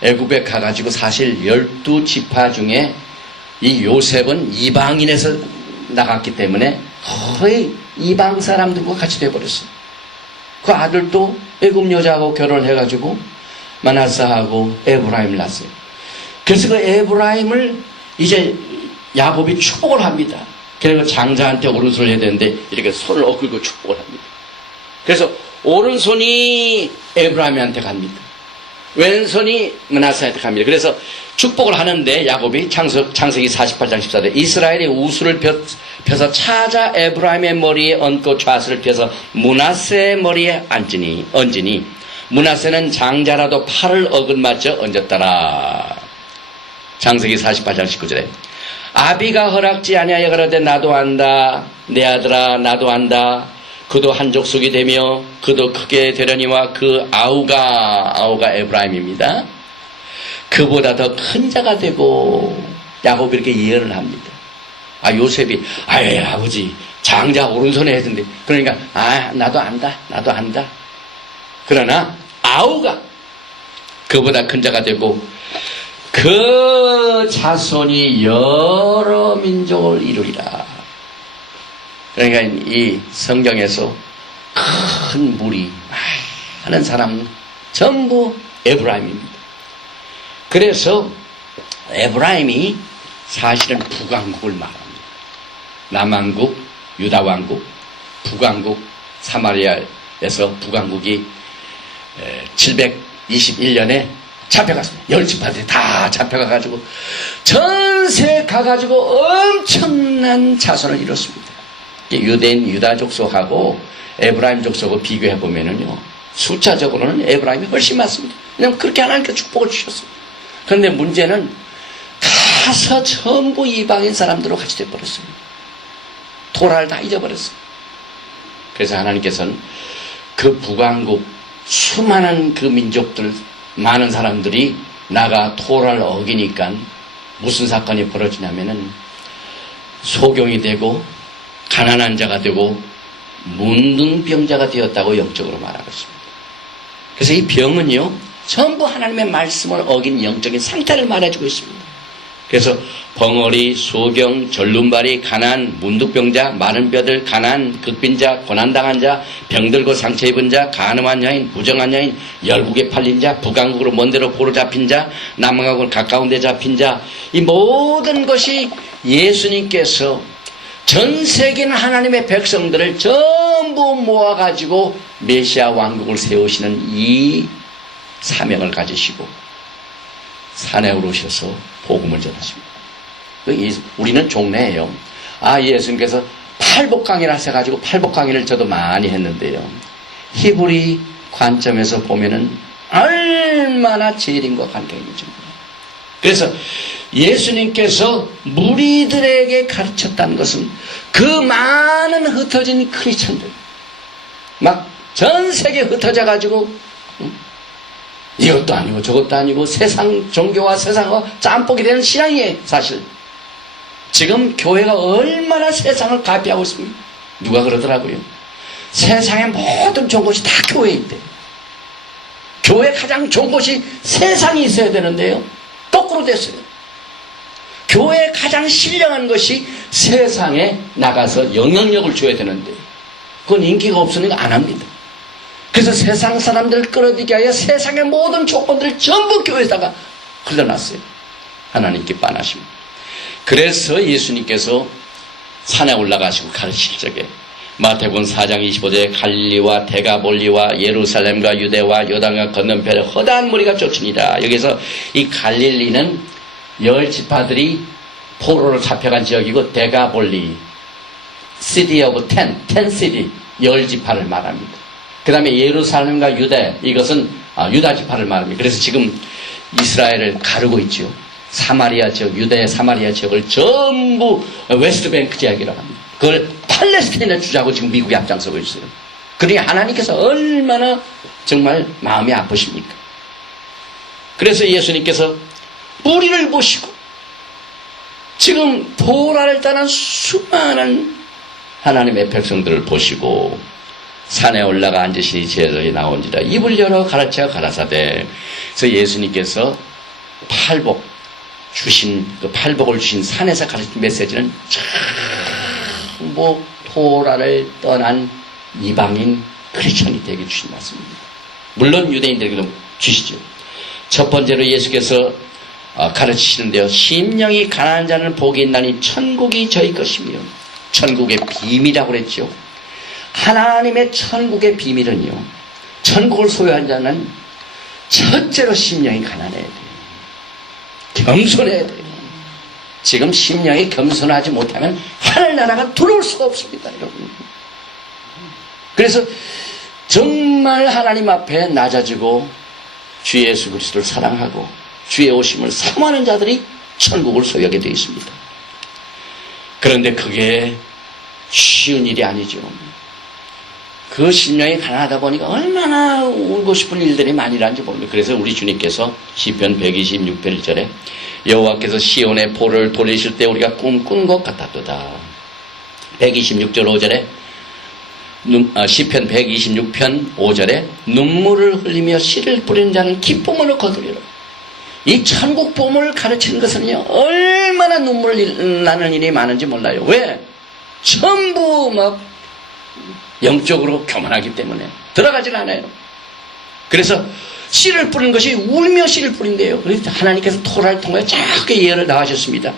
애굽에 가가지고 사실 12지파 중에 이 요셉은 이방인에서 나갔기 때문에 거의 이방 사람들과 같이 돼버렸어요. 그 아들도 애굽 여자하고 결혼해가지고 마나사하고 에브라임을 낳았어요. 그래서 그 에브라임을 이제 야곱이 축복을 합니다. 그리고 장자한테 오른손을 해야 되는데 이렇게 손을 엇긁고 축복을 합니다. 그래서 오른손이 에브라임한테 갑니다. 왼손이 므낫세한테 갑니다. 그래서 축복을 하는데 야곱이 창세기 48장 14절 이스라엘이 우수를 펴서 찾아 에브라임의 머리에 얹고 좌수를 펴서 므낫세의 머리에 얹으니 므낫세는 장자라도 팔을 어긋맞춰 얹었더라. 창세기 48장 19절에 아비가 허락지 아니하여 가라되 나도 안다. 내 아들아 나도 안다. 그도 한 족속이 되며 그도 크게 되려니와 그 아우가 에브라임입니다. 그보다 더 큰 자가 되고. 야곱이 이렇게 예언을 합니다. 요셉이 아버지 장자 오른손에 했는데, 그러니까 나도 안다. 그러나 아우가 그보다 큰 자가 되고 그 자손이 여러 민족을 이루리라. 그러니까 이 성경에서 큰 무리, 많은 사람 전부 에브라임입니다. 그래서 에브라임이 사실은 북왕국을 말합니다. 남왕국, 유다왕국, 북왕국, 사마리아에서 북왕국이 721년에 잡혀갔습니다. 10지파들이 다 잡혀가가지고 전세 가가지고 엄청난 자손을 이뤘습니다. 유대인 유다 족속하고 에브라임 족속을 비교해보면요, 숫자적으로는 에브라임이 훨씬 많습니다. 왜냐하면 그렇게 하나님께서 축복을 주셨습니다. 그런데 문제는 가서 전부 이방인 사람들로 같이 돼버렸어요. 토라를 다 잊어버렸어요. 그래서 하나님께서는 그 북왕국 수많은 그 민족들, 많은 사람들이 나가 토라를 어기니까 무슨 사건이 벌어지냐면은 소경이 되고 가난한 자가 되고 문둥병자가 되었다고 영적으로 말하고 있습니다. 그래서 이 병은요, 전부 하나님의 말씀을 어긴 영적인 상태를 말해주고 있습니다. 그래서 벙어리, 소경, 절름발이, 가난, 문득병자, 마른 뼈들, 가난, 극빈자, 고난당한 자, 병들고 상처 입은 자, 간음한 여인, 부정한 여인, 열국에 팔린 자, 북왕국으로 먼 데로 포로 잡힌 자, 남왕국으로 가까운 데 잡힌 자, 이 모든 것이 예수님께서 전 세계 하나님의 백성들을 전부 모아가지고 메시아 왕국을 세우시는 이 사명을 가지시고 산에 오르셔서 복음을 전하십니다. 우리는 종래예요. 예수님께서 팔복강의를 하셔가지고 팔복강의를 저도 많이 했는데요. 히브리 관점에서 보면은 얼마나 재림과 관계가 있는지. 그래서 예수님께서 무리들에게 가르쳤다는 것은 그 많은 흩어진 크리스천들, 막 전 세계에 흩어져 가지고 이것도 아니고 저것도 아니고 세상 종교와 세상과 짬뽕이 되는 신앙이에요. 사실 지금 교회가 얼마나 세상을 가피하고 있습니다. 누가 그러더라고요. 세상의 모든 좋은 곳이 다 교회에 있대. 교회 가장 좋은 곳이 세상이 있어야 되는데요, 거꾸로 됐어요. 교회에 가장 신령한 것이 세상에 나가서 영향력을 줘야 되는데 그건 인기가 없으니까 안 합니다. 그래서 세상 사람들을 끌어들이기 위하여 세상의 모든 조건들을 전부 교회에다가 흘려놨어요. 하나님께 반하십니다. 그래서 예수님께서 산에 올라가시고 가르칠 적에 마태복음 4장 25절에 갈릴리와 데가볼리와 예루살렘과 유대와 요단강 건너편에 허다한 무리가 쫓으니라. 여기서 이 갈릴리는 10지파들이 포로로 잡혀간 지역이고, 데가볼리, City of Ten City, 10지파를 말합니다. 그 다음에 예루살렘과 유대, 이것은 유다지파를 말합니다. 그래서 지금 이스라엘을 가르고 있죠. 사마리아 지역, 유대의 사마리아 지역을 전부 웨스트뱅크 지역이라고 합니다. 그걸 팔레스타인에 주자고 지금 미국이 앞장서고 있어요. 그러니 하나님께서 얼마나 정말 마음이 아프십니까? 그래서 예수님께서 뿌리를 보시고 지금 도라를 떠난 수많은 하나님의 백성들을 보시고 산에 올라가 앉으시니 제자들이 나온지라 입을 열어 가르쳐 가라사대. 그래서 예수님께서 팔복 주신, 그 팔복을 주신 산에서 가르친 메시지는 전부 도라를 떠난 이방인 크리스천이 되게 주신 말씀입니다. 물론 유대인들에게도 주시죠. 첫 번째로 예수께서 가르치시는데요, 심령이 가난한 자는 복이 있나니 천국이 저희 것이며, 천국의 비밀이라고 그랬죠. 하나님의 천국의 비밀은요, 천국을 소유한 자는 첫째로 심령이 가난해야 돼요. 겸손해야 돼요. 지금 심령이 겸손하지 못하면 하늘나라가 들어올 수가 없습니다, 여러분. 그래서 정말 하나님 앞에 낮아지고 주 예수 그리스도를 사랑하고 주의 오심을 사모하는 자들이 천국을 소유하게 되어 있습니다. 그런데 그게 쉬운 일이 아니죠. 그 심령이 가난하다 보니까 얼마나 울고 싶은 일들이 많이 일어난지 모릅니다. 그래서 우리 주님께서 시편 126편 1절에 여호와께서 시온의 포를 돌리실 때 우리가 꿈꾼 것 같았도다. 126절 5절에 시편 126편 5절에 눈물을 흘리며 씨를 뿌리는 자는 기쁨으로 거두리라. 이 천국 보물을 가르치는 것은요, 얼마나 눈물 나는 일이 많은지 몰라요. 왜? 전부 막 영적으로 교만하기 때문에 들어가질 않아요. 그래서 씨를 뿌리는 것이 울며 씨를 뿌린대요. 그래서 하나님께서 토라를 통해 자꾸 예언을 나가셨습니다.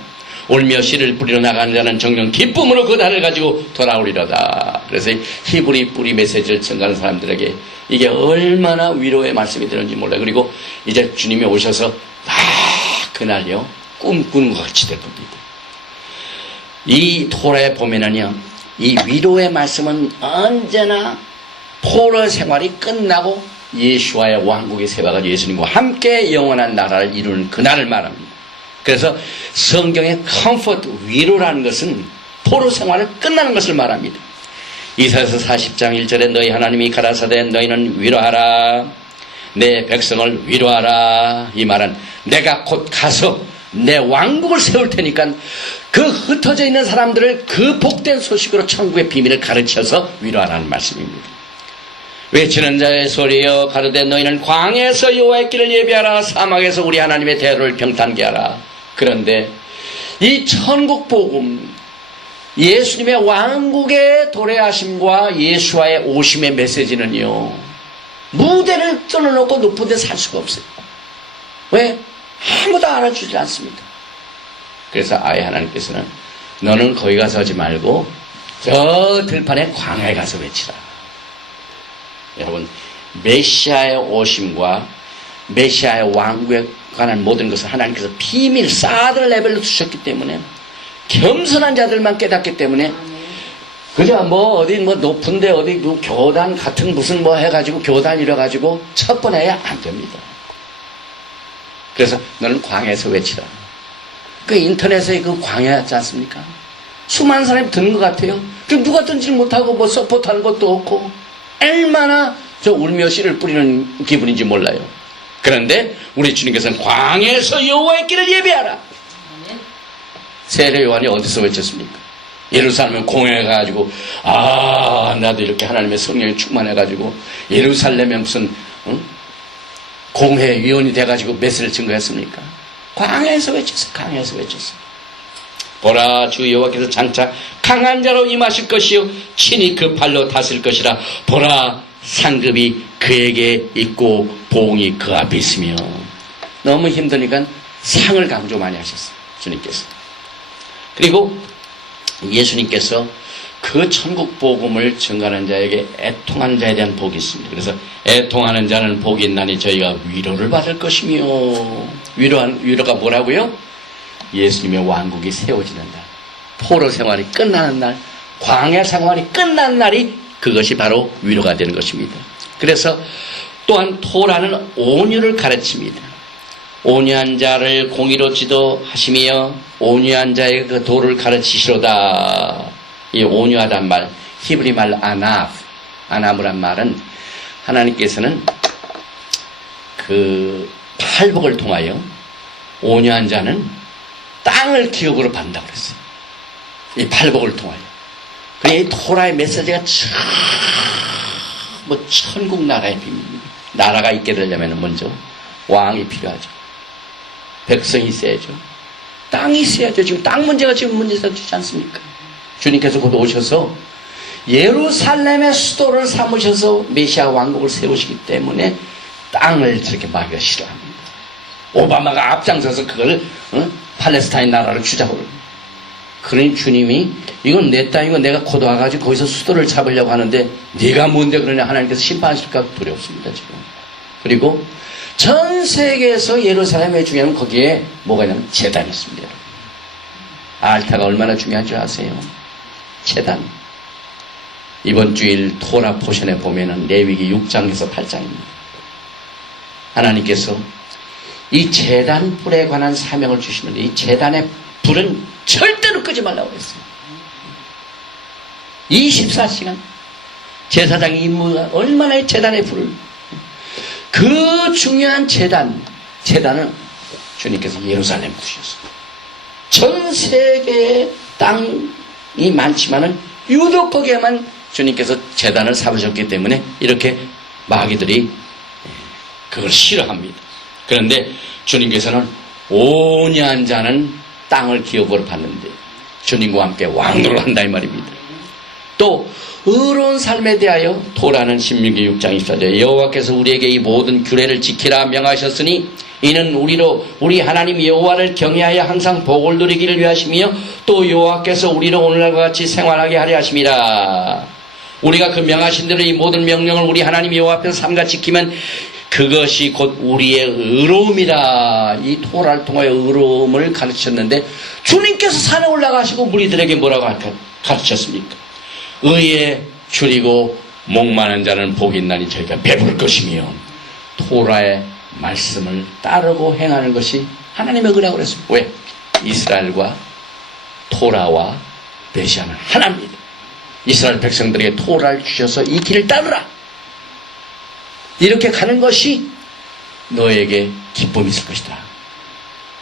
울며 씨를 뿌리러 나가는 자는 정녕 기쁨으로 그 날을 가지고 돌아오리로다. 그래서 히브리 뿌리 메시지를 전가하는 사람들에게 이게 얼마나 위로의 말씀이 되는지 몰라요. 그리고 이제 주님이 오셔서 그날요 꿈꾸는 것 같이 될 겁니다. 이 토라에 보면은요, 이 위로의 말씀은 언제나 포로 생활이 끝나고 예수와의 왕국이 세워가지고 예수님과 함께 영원한 나라를 이루는 그날을 말합니다. 그래서 성경의 컴포트, 위로라는 것은 포로 생활을 끝나는 것을 말합니다. 이사야서 40장 1절에 너희 하나님이 가라사대 너희는 위로하라, 내 백성을 위로하라. 이 말은 내가 곧 가서 내 왕국을 세울 테니까 그 흩어져 있는 사람들을 그 복된 소식으로 천국의 비밀을 가르쳐서 위로하라는 말씀입니다. 외치는 자의 소리여 가로되 너희는 광야에서 여호와의 길을 예비하라, 사막에서 우리 하나님의 대로를 평탄케 하라. 그런데 이 천국 복음, 예수님의 왕국의 도래하심과 예수와의 오심의 메시지는요, 무대를 뚫어놓고 높은 데 살 수가 없어요. 왜? 아무도 알아주지 않습니다. 그래서 아예 하나님께서는 너는 거기 가서 하지 말고 저 들판에 광야에 가서 외치라. 여러분, 메시아의 오심과 메시아의 왕국에 관한 모든 것을 하나님께서 비밀 사드 레벨로 두셨기 때문에, 겸손한 자들만 깨닫기 때문에, 그저 어디 높은데 어디 교단 같은 무슨 해가지고 교단 이래가지고 첩번해야 안 됩니다. 그래서 너는 광야에서 외치라. 그 인터넷에 그 광야였지 않습니까? 수많은 사람이 듣는 것 같아요. 그럼 누가 듣지를 못하고 서포트하는 것도 없고, 얼마나 저 울며 씨를 뿌리는 기분인지 몰라요. 그런데 우리 주님께서는 광야에서 여호와의 길을 예비하라. 세례 요한이 어디서 외쳤습니까? 예루살렘에 공회해가지고, 나도 이렇게 하나님의 성령이 충만해가지고 예루살렘에 무슨 공회위원이 돼가지고 메시지를 증거했습니까? 광야에서 외쳤어요. 광야에서 외쳤어요. 보라, 주 여호와께서 장차 강한 자로 임하실 것이요 친히 그 팔로 다스릴 것이라. 보라, 상급이 그에게 있고 보응이 그 앞에 있으며. 너무 힘드니까 상을 강조 많이 하셨어요, 주님께서. 그리고 예수님께서 그 천국 복음을 증거하는 자에게 애통하는 자에 대한 복이 있습니다. 그래서 애통하는 자는 복이 있나니 저희가 위로를 받을 것이며, 위로가 뭐라고요? 예수님의 왕국이 세워지는 날, 포로 생활이 끝나는 날, 광야 생활이 끝나는 날이 그것이 바로 위로가 되는 것입니다. 그래서 또한 토라는 온유를 가르칩니다. 온유한 자를 공의로 지도하시며 온유한 자의 그 도를 가르치시로다. 이 온유하단 말, 히브리 말로 아나무란 말은 하나님께서는 그 팔복을 통하여 온유한 자는 땅을 기업으로 받는다고 그랬어요. 이 팔복을 통하여. 그래, 이 토라의 메시지가 천국 나라의 비밀입니다. 나라가 있게 되려면 먼저 왕이 필요하죠. 백성이 있어야죠. 땅이 있어야죠. 지금 땅 문제가 지금 문제가 되지 않습니까? 주님께서 곧 오셔서 예루살렘의 수도를 삼으셔서 메시아 왕국을 세우시기 때문에 땅을 저렇게 마귀가 싫어합니다. 오바마가 앞장서서 그걸 팔레스타인 나라를 주자고 그럽니다. 그러니 주님이 이건 내 땅이고 내가 곧 와가지고 거기서 수도를 잡으려고 하는데 네가 뭔데 그러냐, 하나님께서 심판하실까 두렵습니다 지금. 그리고 전 세계에서 예루살렘에 중요한 거기에 뭐가 있냐면 제단이 있습니다. 알타가 얼마나 중요한지 아세요? 제단. 이번 주일 토라 포션에 보면은 레위기 6장에서 8장입니다. 하나님께서 이 제단 불에 관한 사명을 주시는데 이 제단의 불은 절대로 끄지 말라고 했어요. 24시간 제사장의 임무가 얼마나 제단의 불을, 그 중요한 제단은 주님께서 예루살렘에 두셨어요. 전 세계에 땅이 많지만은 유독 거기에만 주님께서 제단을 삼으셨기 때문에 이렇게 마귀들이 그걸 싫어합니다. 그런데 주님께서는 온유한 자는 땅을 기업으로 받는데 주님과 함께 왕노를 한다 이 말입니다. 또 의로운 삶에 대하여 토라는 신명기 6장 24절 여호와께서 우리에게 이 모든 규례를 지키라 명하셨으니 이는 우리 하나님 여호와를 경외하여 항상 복을 누리기를 위하시며 또 여호와께서 우리를 오늘날과 같이 생활하게 하려 하심이라. 우리가 그 명하신 대로 이 모든 명령을 우리 하나님 여호와 앞에서 삼가 지키면 그것이 곧 우리의 의로움이라. 이 토라를 통하여 의로움을 가르쳤는데 주님께서 산에 올라가시고 무리들에게 뭐라고 가르쳤습니까? 의에 줄이고 목마른 자는 복이 있나니 저희가 배부를 것이며 토라의 말씀을 따르고 행하는 것이 하나님의 은혜라고 그랬습니다. 왜? 이스라엘과 토라와 메시아는 하나입니다. 이스라엘 백성들에게 토라를 주셔서 이 길을 따르라. 이렇게 가는 것이 너에게 기쁨이 있을 것이다.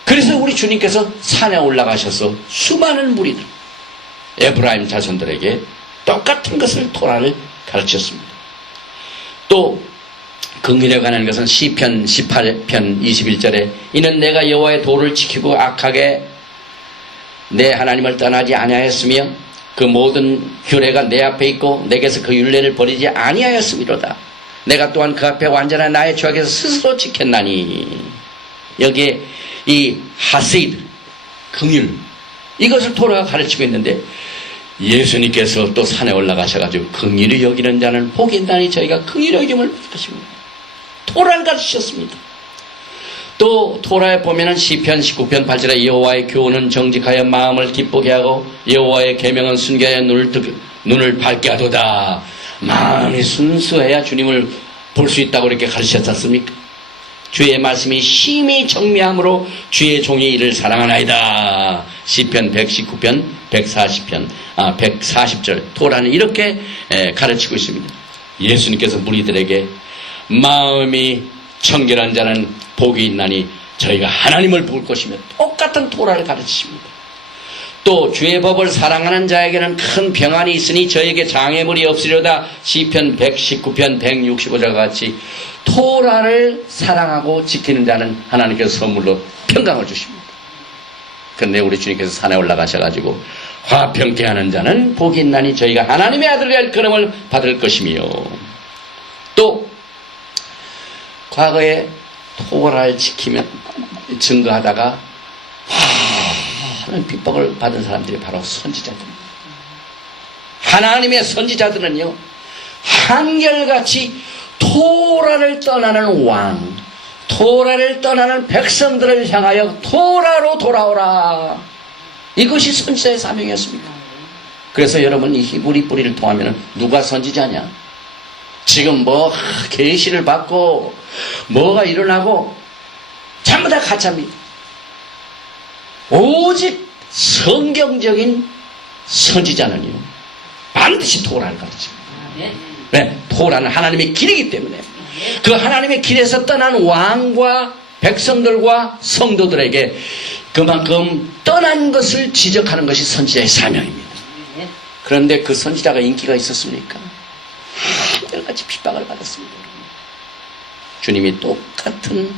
그래서 우리 주님께서 산에 올라가셔서 수많은 무리들, 에브라임 자손들에게 똑같은 것을 토라를 가르쳤습니다. 또 긍휼에 관한 것은 시편 18편 21절에 이는 내가 여호와의 도를 지키고 악하게 내 하나님을 떠나지 아니하였으며 그 모든 규례가 내 앞에 있고 내게서 그 율례를 버리지 아니하였음이로다. 내가 또한 그 앞에 완전한 나의 죄악에서 스스로 지켰나니. 여기에 이 하세이드, 긍휼, 이것을 토라가 가르치고 있는데 예수님께서 또 산에 올라가셔가지고 긍휼히 여기는 자는 복이 있나니 저희가 긍휼히 여김을 받을 것입니다. 토라를 가르치셨습니다. 또 토라에 보면은 시편 19편 8절에 여호와의 교훈은 정직하여 마음을 기쁘게 하고 여호와의 계명은 순결하여 눈을 밝게 하도다. 마음이 순수해야 주님을 볼 수 있다고 이렇게 가르치셨지 않습니까? 주의 말씀이 심히 정미함으로 주의 종이 이를 사랑하나이다. 시편 119편 140절 토라는 이렇게 가르치고 있습니다. 예수님께서 무리들에게 마음이 청결한 자는 복이 있나니 저희가 하나님을 볼 것이며 똑같은 토라를 가르치십니다. 또 주의 법을 사랑하는 자에게는 큰 평안이 있으니 저에게 장애물이 없으려다. 시편 119편 165절과 같이 토라를 사랑하고 지키는 자는 하나님께서 선물로 평강을 주십니다. 그런데 우리 주님께서 산에 올라가셔가지고 화평케 하는 자는 복이 있나니 저희가 하나님의 아들의 일컬음을 받을 것이며, 또 과거에 토라를 지키며 증거하다가 하는 핍박을 받은 사람들이 바로 선지자들입니다. 하나님의 선지자들은요, 한결같이 토라를 떠나는 왕, 토라를 떠나는 백성들을 향하여 토라로 돌아오라. 이것이 선지자의 사명이었습니다. 그래서 여러분, 이 히브리 뿌리를 통하면 누가 선지자냐? 지금 계시를 받고 뭐가 일어나고 전부 다 가짜입니다. 오직 성경적인 선지자는요, 반드시 토라를 가르칩니다. 네, 토라는 하나님의 길이기 때문에 그 하나님의 길에서 떠난 왕과 백성들과 성도들에게 그만큼 떠난 것을 지적하는 것이 선지자의 사명입니다. 그런데 그 선지자가 인기가 있었습니까? 한결같이 핍박을 받았습니다. 주님이 똑같은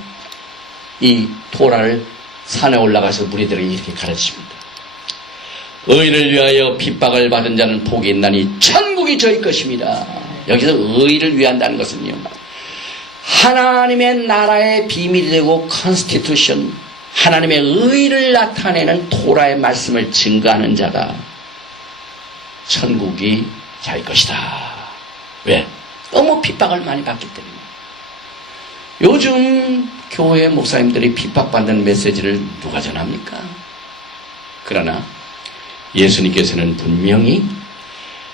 이 토라를 산에 올라가서 무리들에게 이렇게 가르칩니다. 의를 위하여 핍박을 받은 자는 복이 있나니 천국이 저희 것입니다. 여기서 의를 위한다는 것은요, 하나님의 나라의 비밀이 되고 컨스티튜션, 하나님의 의를 나타내는 토라의 말씀을 증거하는 자가 천국이 자기 것이다. 왜? 너무 핍박을 많이 받기 때문에. 요즘 교회 목사님들이 핍박받는 메시지를 누가 전합니까? 그러나 예수님께서는 분명히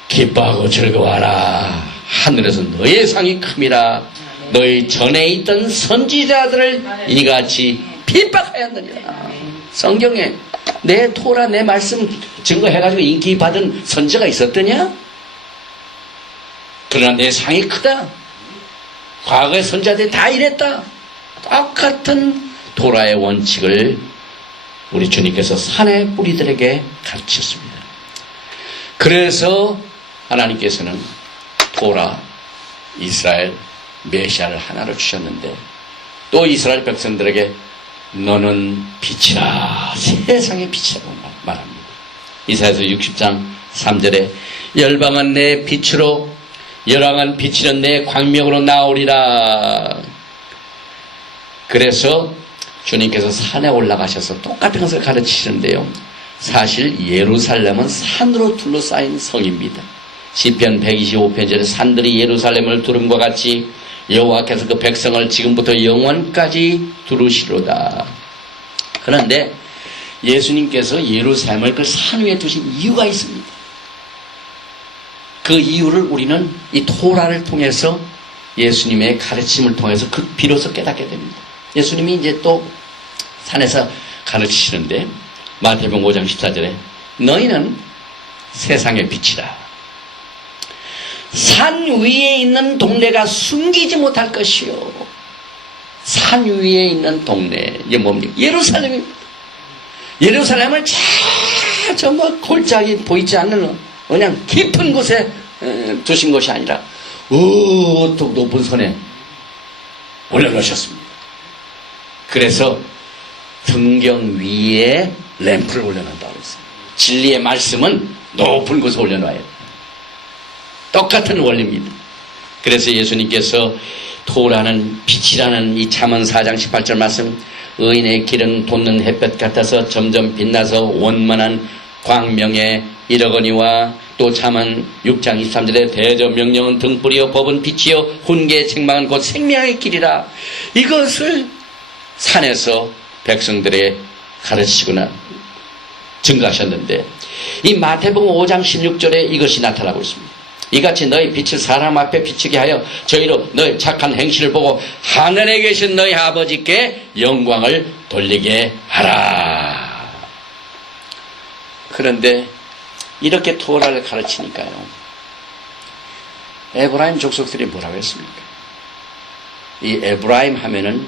기뻐하고 즐거워하라. 하늘에서 너의 상이 큼이라. 너희 전에 있던 선지자들을 이같이 핍박하였느니라. 성경에 내 토라 내 말씀 증거해가지고 인기 받은 선지자가 있었더냐? 그러나 내 상이 크다. 과거의 선지자들이 다 이랬다. 똑같은 토라의 원칙을 우리 주님께서 산의 무리들에게 가르쳤습니다. 그래서 하나님께서는 토라, 이스라엘, 메시아를 하나로 주셨는데 또 이스라엘 백성들에게 너는 빛이라, 세상의 빛이라고 말합니다. 이사야서 60장 3절에 열방은 내 빛으로 열왕한 빛이는 내 광명으로 나오리라. 그래서 주님께서 산에 올라가셔서 똑같은 것을 가르치시는데요, 사실 예루살렘은 산으로 둘러싸인 성입니다. 시편 125편절에 산들이 예루살렘을 두름과 같이 여호와께서 그 백성을 지금부터 영원까지 두르시로다. 그런데 예수님께서 예루살렘을 그 산 위에 두신 이유가 있습니다. 그 이유를 우리는 이 토라를 통해서 예수님의 가르침을 통해서 비로소 깨닫게 됩니다. 예수님이 이제 또 산에서 가르치시는데 마태복음 5장 14절에 너희는 세상의 빛이라. 산 위에 있는 동네가 숨기지 못할 것이요. 산 위에 있는 동네, 이게 뭡니까? 예루살렘입니다. 예루살렘을 저 골짜기 보이지 않는 그냥 깊은 곳에 두신 것이 아니라 또 높은 산에 올려놓으셨습니다. 그래서 등경 위에 램프를 올려놓는다고 했어요. 진리의 말씀은 높은 곳에 올려놔야 돼요. 똑같은 원리입니다. 그래서 예수님께서 토라는 빛이라는 이 잠언 4장 18절 말씀, 의인의 길은 돋는 햇볕 같아서 점점 빛나서 원만한 광명에 이르거니와, 또 잠언 6장 23절에 대저 명령은 등불이요 법은 빛이요 훈계의 책망은 곧 생명의 길이라. 이것을 산에서 백성들의 가르치시거나 증거하셨는데, 이 마태복음 5장 16절에 이것이 나타나고 있습니다. 이같이 너희 빛을 사람 앞에 비추게 하여 저희로 너희 착한 행실을 보고 하늘에 계신 너희 아버지께 영광을 돌리게 하라. 그런데 이렇게 토라를 가르치니까요, 에브라임 족속들이 뭐라고 했습니까? 이 에브라임 하면은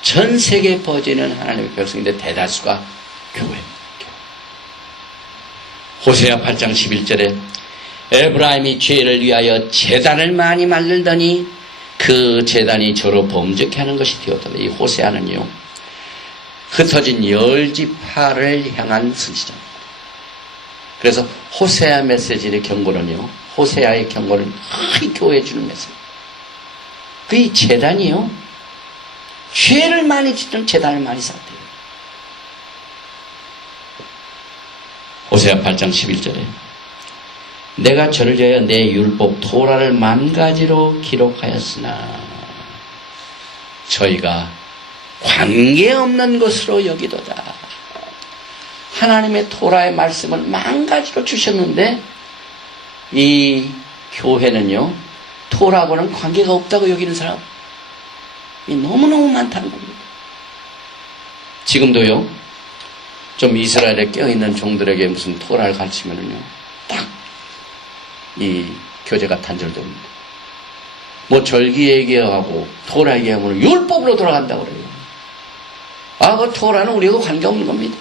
전 세계에 퍼지는 하나님의 백성인데 대다수가 교회입니다. 호세아 8장 11절에 에브라임이 죄를 위하여 제단을 많이 만들더니 그 제단이 저로 범죄케 하는 것이 되었다. 이 호세아는요, 흩어진 10지파를 향한 선지자입니다. 그래서 호세아 메시지의 경고는요, 호세아의 경고는 큰 교회에 주는 메시지. 그 제단이요, 죄를 많이 짓던 제단을 많이 쌓대요. 호세아 8장 11절에 내가 저를 위하여 내 율법 토라를 10,000가지로 기록하였으나 저희가 관계없는 것으로 여기도다. 하나님의 토라의 말씀을 10,000가지로 주셨는데 이 교회는요, 토라하고는 관계가 없다고 여기는 사람이 너무너무 많다는 겁니다. 지금도요, 좀 이스라엘에 껴있는 종들에게 무슨 토라를 가르치면은요, 딱 이 교제가 단절됩니다. 뭐 절기 얘기하고 토라 얘기하면 율법으로 돌아간다고 그래요. 그 토라는 우리하고 관계없는 겁니다.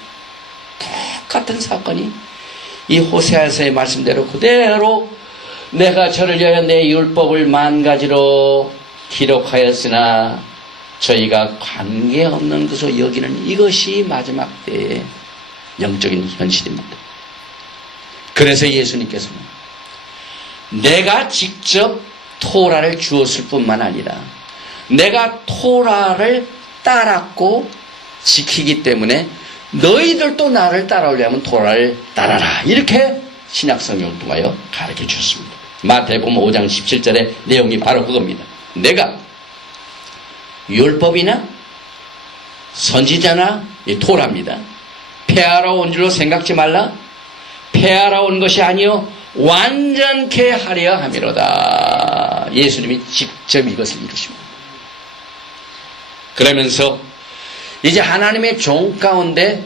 똑같은 사건이 이 호세아서의 말씀대로 그대로 내가 저를 위하여 내 율법을 10,000가지로 기록하였으나 저희가 관계없는 것으로 여기는 이것이 마지막 때의 영적인 현실입니다. 그래서 예수님께서는 내가 직접 토라를 주었을 뿐만 아니라 내가 토라를 따랐고 지키기 때문에 너희들도 나를 따라오려면 토라를 따라라. 이렇게 신약성경을 통하여 가르쳐 주셨습니다. 마태복음 5장 17절의 내용이 바로 그겁니다. 내가 율법이나 선지자나 이 토라입니다. 폐하러 온 줄로 생각지 말라. 폐하러 온 것이 아니요 완전케 하려 함이로다. 예수님이 직접 이것을 이루십니다. 그러면서 이제 하나님의 종 가운데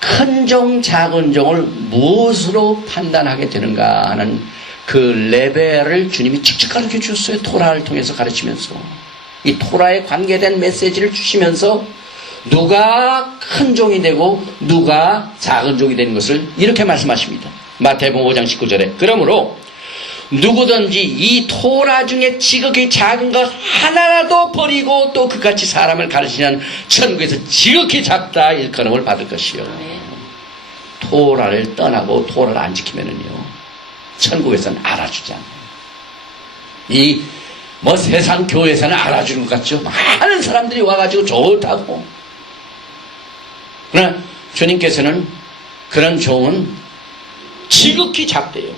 큰 종, 작은 종을 무엇으로 판단하게 되는가 하는 그 레벨을 주님이 직접 가르쳐 주셨어요. 토라를 통해서 가르치면서 이 토라에 관계된 메시지를 주시면서 누가 큰 종이 되고 누가 작은 종이 되는 것을 이렇게 말씀하십니다. 마태복음 5장 19절에 그러므로 누구든지 이 토라 중에 지극히 작은 것 하나라도 버리고 또 그같이 사람을 가르치는 천국에서 지극히 작다 일컬음을 받을 것이요. 토라를 떠나고 토라를 안 지키면은요, 천국에서는 알아주지 않아요. 이 뭐 세상 교회에서는 알아주는 것 같죠. 많은 사람들이 와가지고 좋다고. 그러나 주님께서는 그런 종은 지극히 작대요.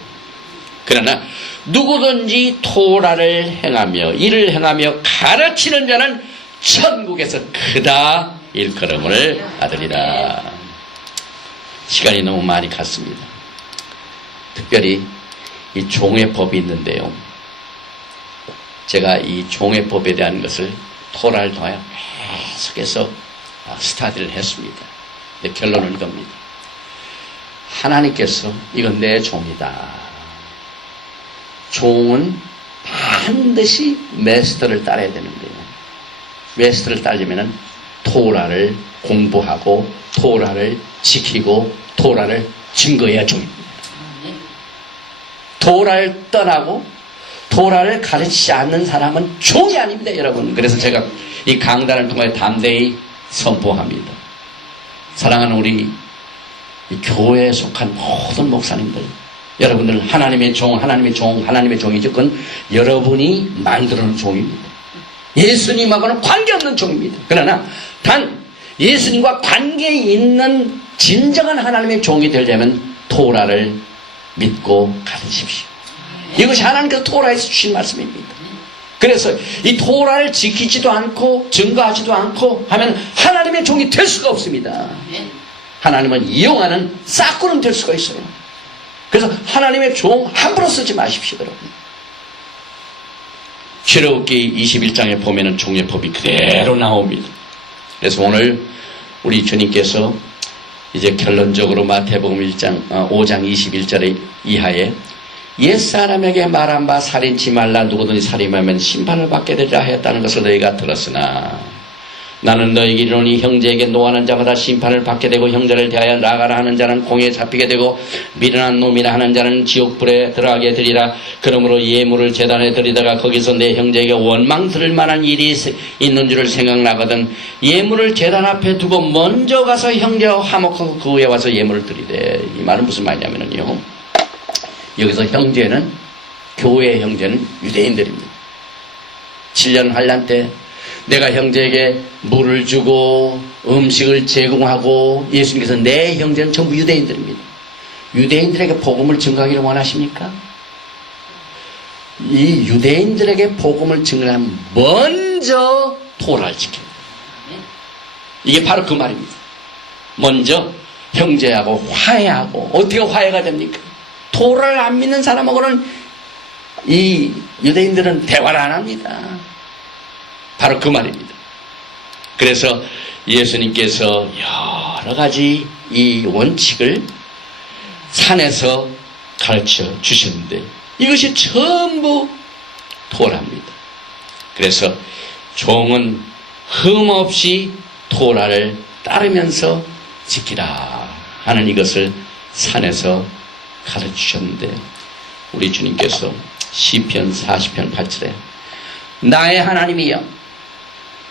그러나 누구든지 토라를 행하며 이를 행하며 가르치는 자는 천국에서 크다 일컬음을 받으리라. 시간이 너무 많이 갔습니다. 특별히 이 종의 법이 있는데요. 제가 이 종의 법에 대한 것을 토라를 통하여 계속해서 스타디를 했습니다. 근데 결론은 이겁니다. 하나님께서 이건 내 종이다. 종은 반드시 메스터를 따라야 되는데요. 메스터를 따르려면 토라를 공부하고 토라를 지키고 토라를 증거해야 종입니다. 토라를 떠나고 토라를 가르치지 않는 사람은 종이 아닙니다, 여러분. 그래서 제가 이 강단을 통해 담대히 선포합니다. 사랑하는 우리 이 교회에 속한 모든 목사님들, 여러분들 하나님의 종, 하나님의 종, 하나님의 종이죠. 그건 여러분이 만들어놓은 종입니다. 예수님하고는 관계없는 종입니다. 그러나 단 예수님과 관계 있는 진정한 하나님의 종이 되려면 토라를 믿고 가르치십시오. 이것이 하나님께서 토라에서 주신 말씀입니다. 그래서 이 토라를 지키지도 않고 증거하지도 않고 하면 하나님의 종이 될 수가 없습니다. 하나님은 이용하는 싹구는 될 수가 있어요. 그래서 하나님의 종 함부로 쓰지 마십시오, 여러분. 출애굽기 21장에 보면은 종의 법이 그대로 나옵니다. 그래서 오늘 우리 주님께서 이제 결론적으로 마태복음 5장 21절의 이하에 옛사람에게 말한 바 살인치 말라 누구든지 살인하면 심판을 받게 되리라 하였다는 것을 너희가 들었으나 나는 너희에게 이르노니 형제에게 노하는 자마다 심판을 받게 되고 형제를 대하여 나가라 하는 자는 공에 잡히게 되고 미련한 놈이라 하는 자는 지옥불에 들어가게 되리라. 그러므로 예물을 제단에 드리다가 거기서 내 형제에게 원망 들을 만한 일이 있는 줄을 생각나거든 예물을 제단 앞에 두고 먼저 가서 형제와 화목하고 그 후에 와서 예물을 드리되. 이 말은 무슨 말이냐면요, 여기서 형제는, 교회의 형제는 유대인들입니다. 7년 환란 때 내가 형제에게 물을 주고 음식을 제공하고, 예수님께서 내 형제는 전부 유대인들입니다. 유대인들에게 복음을 증거하기를 원하십니까? 이 유대인들에게 복음을 증거하면 먼저 토라를 지켜야 돼요. 이게 바로 그 말입니다. 먼저 형제하고 화해하고. 어떻게 화해가 됩니까? 토라를 안 믿는 사람하고는 이 유대인들은 대화를 안 합니다. 바로 그 말입니다. 그래서 예수님께서 여러 가지 이 원칙을 산에서 가르쳐 주시는데 이것이 전부 토라입니다. 그래서 종은 흠없이 토라를 따르면서 지키라 하는 이것을 산에서 가르쳐 주셨는데, 우리 주님께서 시편 40편 8절에 나의 하나님이여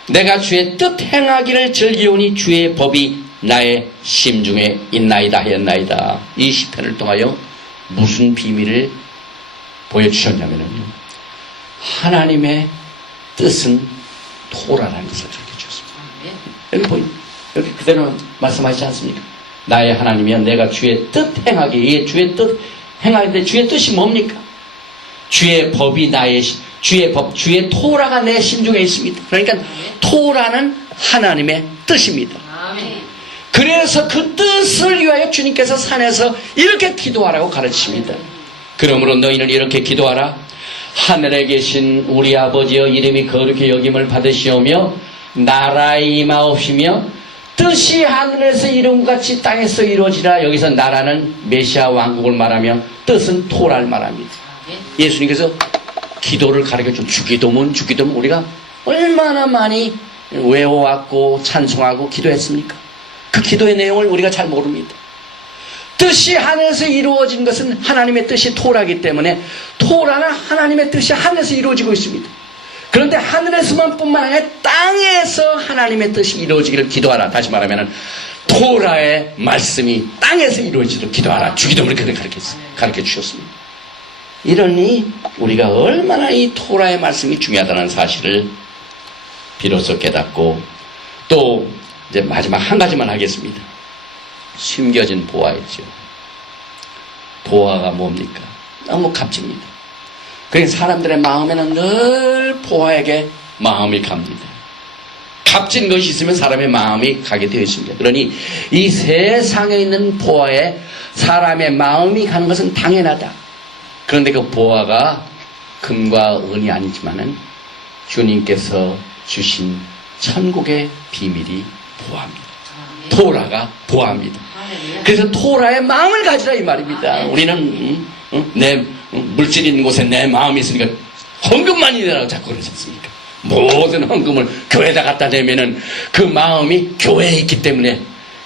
내가 주의 뜻 행하기를 즐기오니 주의 법이 나의 심중에 있나이다 하였나이다. 이 시편을 통하여 무슨 비밀을 보여주셨냐면요, 하나님의 뜻은 토라라는 것을 가르쳐 주셨습니다. 여기 보입니다. 여기 그대로 말씀하시지 않습니까? 나의 하나님이여 내가 주의 뜻 행하기. 주의 뜻 행하는데 주의 뜻이 뭡니까? 주의 법이 주의 법, 주의 토라가 내 심중에 있습니다. 그러니까 토라는 하나님의 뜻입니다. 그래서 그 뜻을 위하여 주님께서 산에서 이렇게 기도하라고 가르치십니다. 그러므로 너희는 이렇게 기도하라. 하늘에 계신 우리 아버지여 이름이 거룩히 여김을 받으시오며 나라에 임하옵시며 뜻이 하늘에서 이룬같이 땅에서 이루어지라. 여기서 나라는 메시아 왕국을 말하며 뜻은 토라를 말합니다. 예수님께서 기도를 가르쳐준 주기도문 우리가 얼마나 많이 외워왔고 찬송하고 기도했습니까? 그 기도의 내용을 우리가 잘 모릅니다. 뜻이 하늘에서 이루어진 것은 하나님의 뜻이 토라이기 때문에 토라는 하나님의 뜻이 하늘에서 이루어지고 있습니다. 그런데 하늘에서만 뿐만 아니라 땅에서 하나님의 뜻이 이루어지기를 기도하라. 다시 말하면 토라의 말씀이 땅에서 이루어지도록 기도하라. 주기도문을 그렇게 가르쳐 주셨습니다. 이러니 우리가 얼마나 이 토라의 말씀이 중요하다는 사실을 비로소 깨닫고, 또 이제 마지막 한 가지만 하겠습니다. 숨겨진 보화이죠. 보화가 뭡니까? 너무 값집니다. 그러니까 사람들의 마음에는 늘 보화에게 마음이 갑니다. 값진 것이 있으면 사람의 마음이 가게 되어 있습니다. 그러니 이 세상에 있는 보화에 사람의 마음이 가는 것은 당연하다. 그런데 그 보화가 금과 은이 아니지만은 주님께서 주신 천국의 비밀이 보화입니다. 토라가 보화입니다. 그래서 토라의 마음을 가지라 이 말입니다. 우리는 내 물질이 있는 곳에 내 마음이 있으니까 헌금만이 되라고 자꾸 그러지 않습니까? 모든 헌금을 교회에다 갖다 대면은 그 마음이 교회에 있기 때문에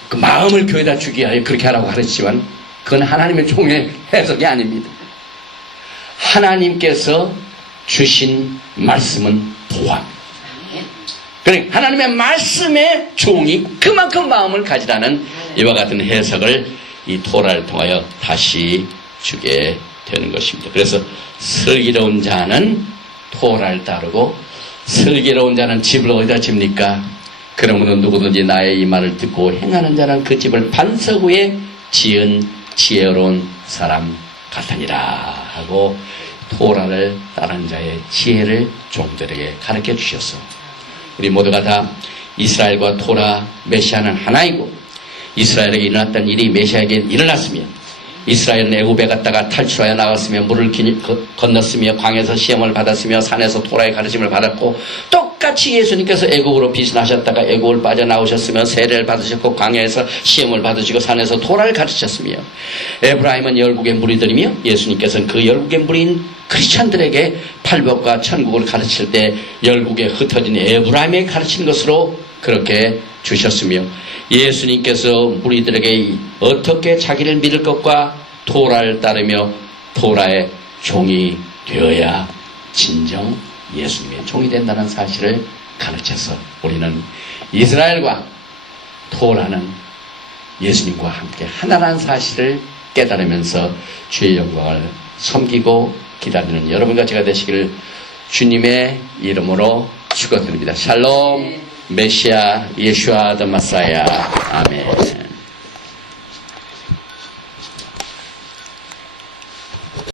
그 마음을 교회에다 주기 위하여 그렇게 하라고 가르치지만 그건 하나님의 종의 해석이 아닙니다. 하나님께서 주신 말씀은 보화입니다. 그러니까 하나님의 말씀의 종이 그만큼 마음을 가지라는 이와 같은 해석을 이 토라를 통하여 다시 주게 되는 것입니다. 그래서 슬기로운 자는 토라를 따르고 슬기로운 자는 집을 어디다 집니까? 그러므로 누구든지 나의 이 말을 듣고 행하는 자는 그 집을 반석 위에 지은 지혜로운 사람 같으니라 하고 토라를 따르는 자의 지혜를 종들에게 가르쳐 주셨어. 우리 모두가 다 이스라엘과 토라 메시아는 하나이고 이스라엘에게 일어났던 일이 메시아에게 일어났으며 이스라엘은 애굽에 갔다가 탈출하여 나갔으며 물을 건넜으며 광야에서 시험을 받았으며 산에서 토라의 가르침을 받았고 똑같이 예수님께서 애굽으로 피신하셨다가 애굽을 빠져나오셨으며 세례를 받으셨고 광야에서 시험을 받으시고 산에서 토라를 가르치셨으며 에브라임은 열국의 무리들이며 예수님께서는 그 열국의 무리인 크리스찬들에게 팔복과 천국을 가르칠 때 열국에 흩어진 에브라임에 가르친 것으로 그렇게 주셨으며 예수님께서 무리들에게 어떻게 자기를 믿을 것과 토라를 따르며 토라의 종이 되어야 진정 예수님의 종이 된다는 사실을 가르쳐서 우리는 이스라엘과 토라는 예수님과 함께 하나라는 사실을 깨달으면서 주의 영광을 섬기고 기다리는 여러분과 제가 되시기를 주님의 이름으로 축원드립니다. 샬롬 메시아 예슈아 더 마사야 아멘.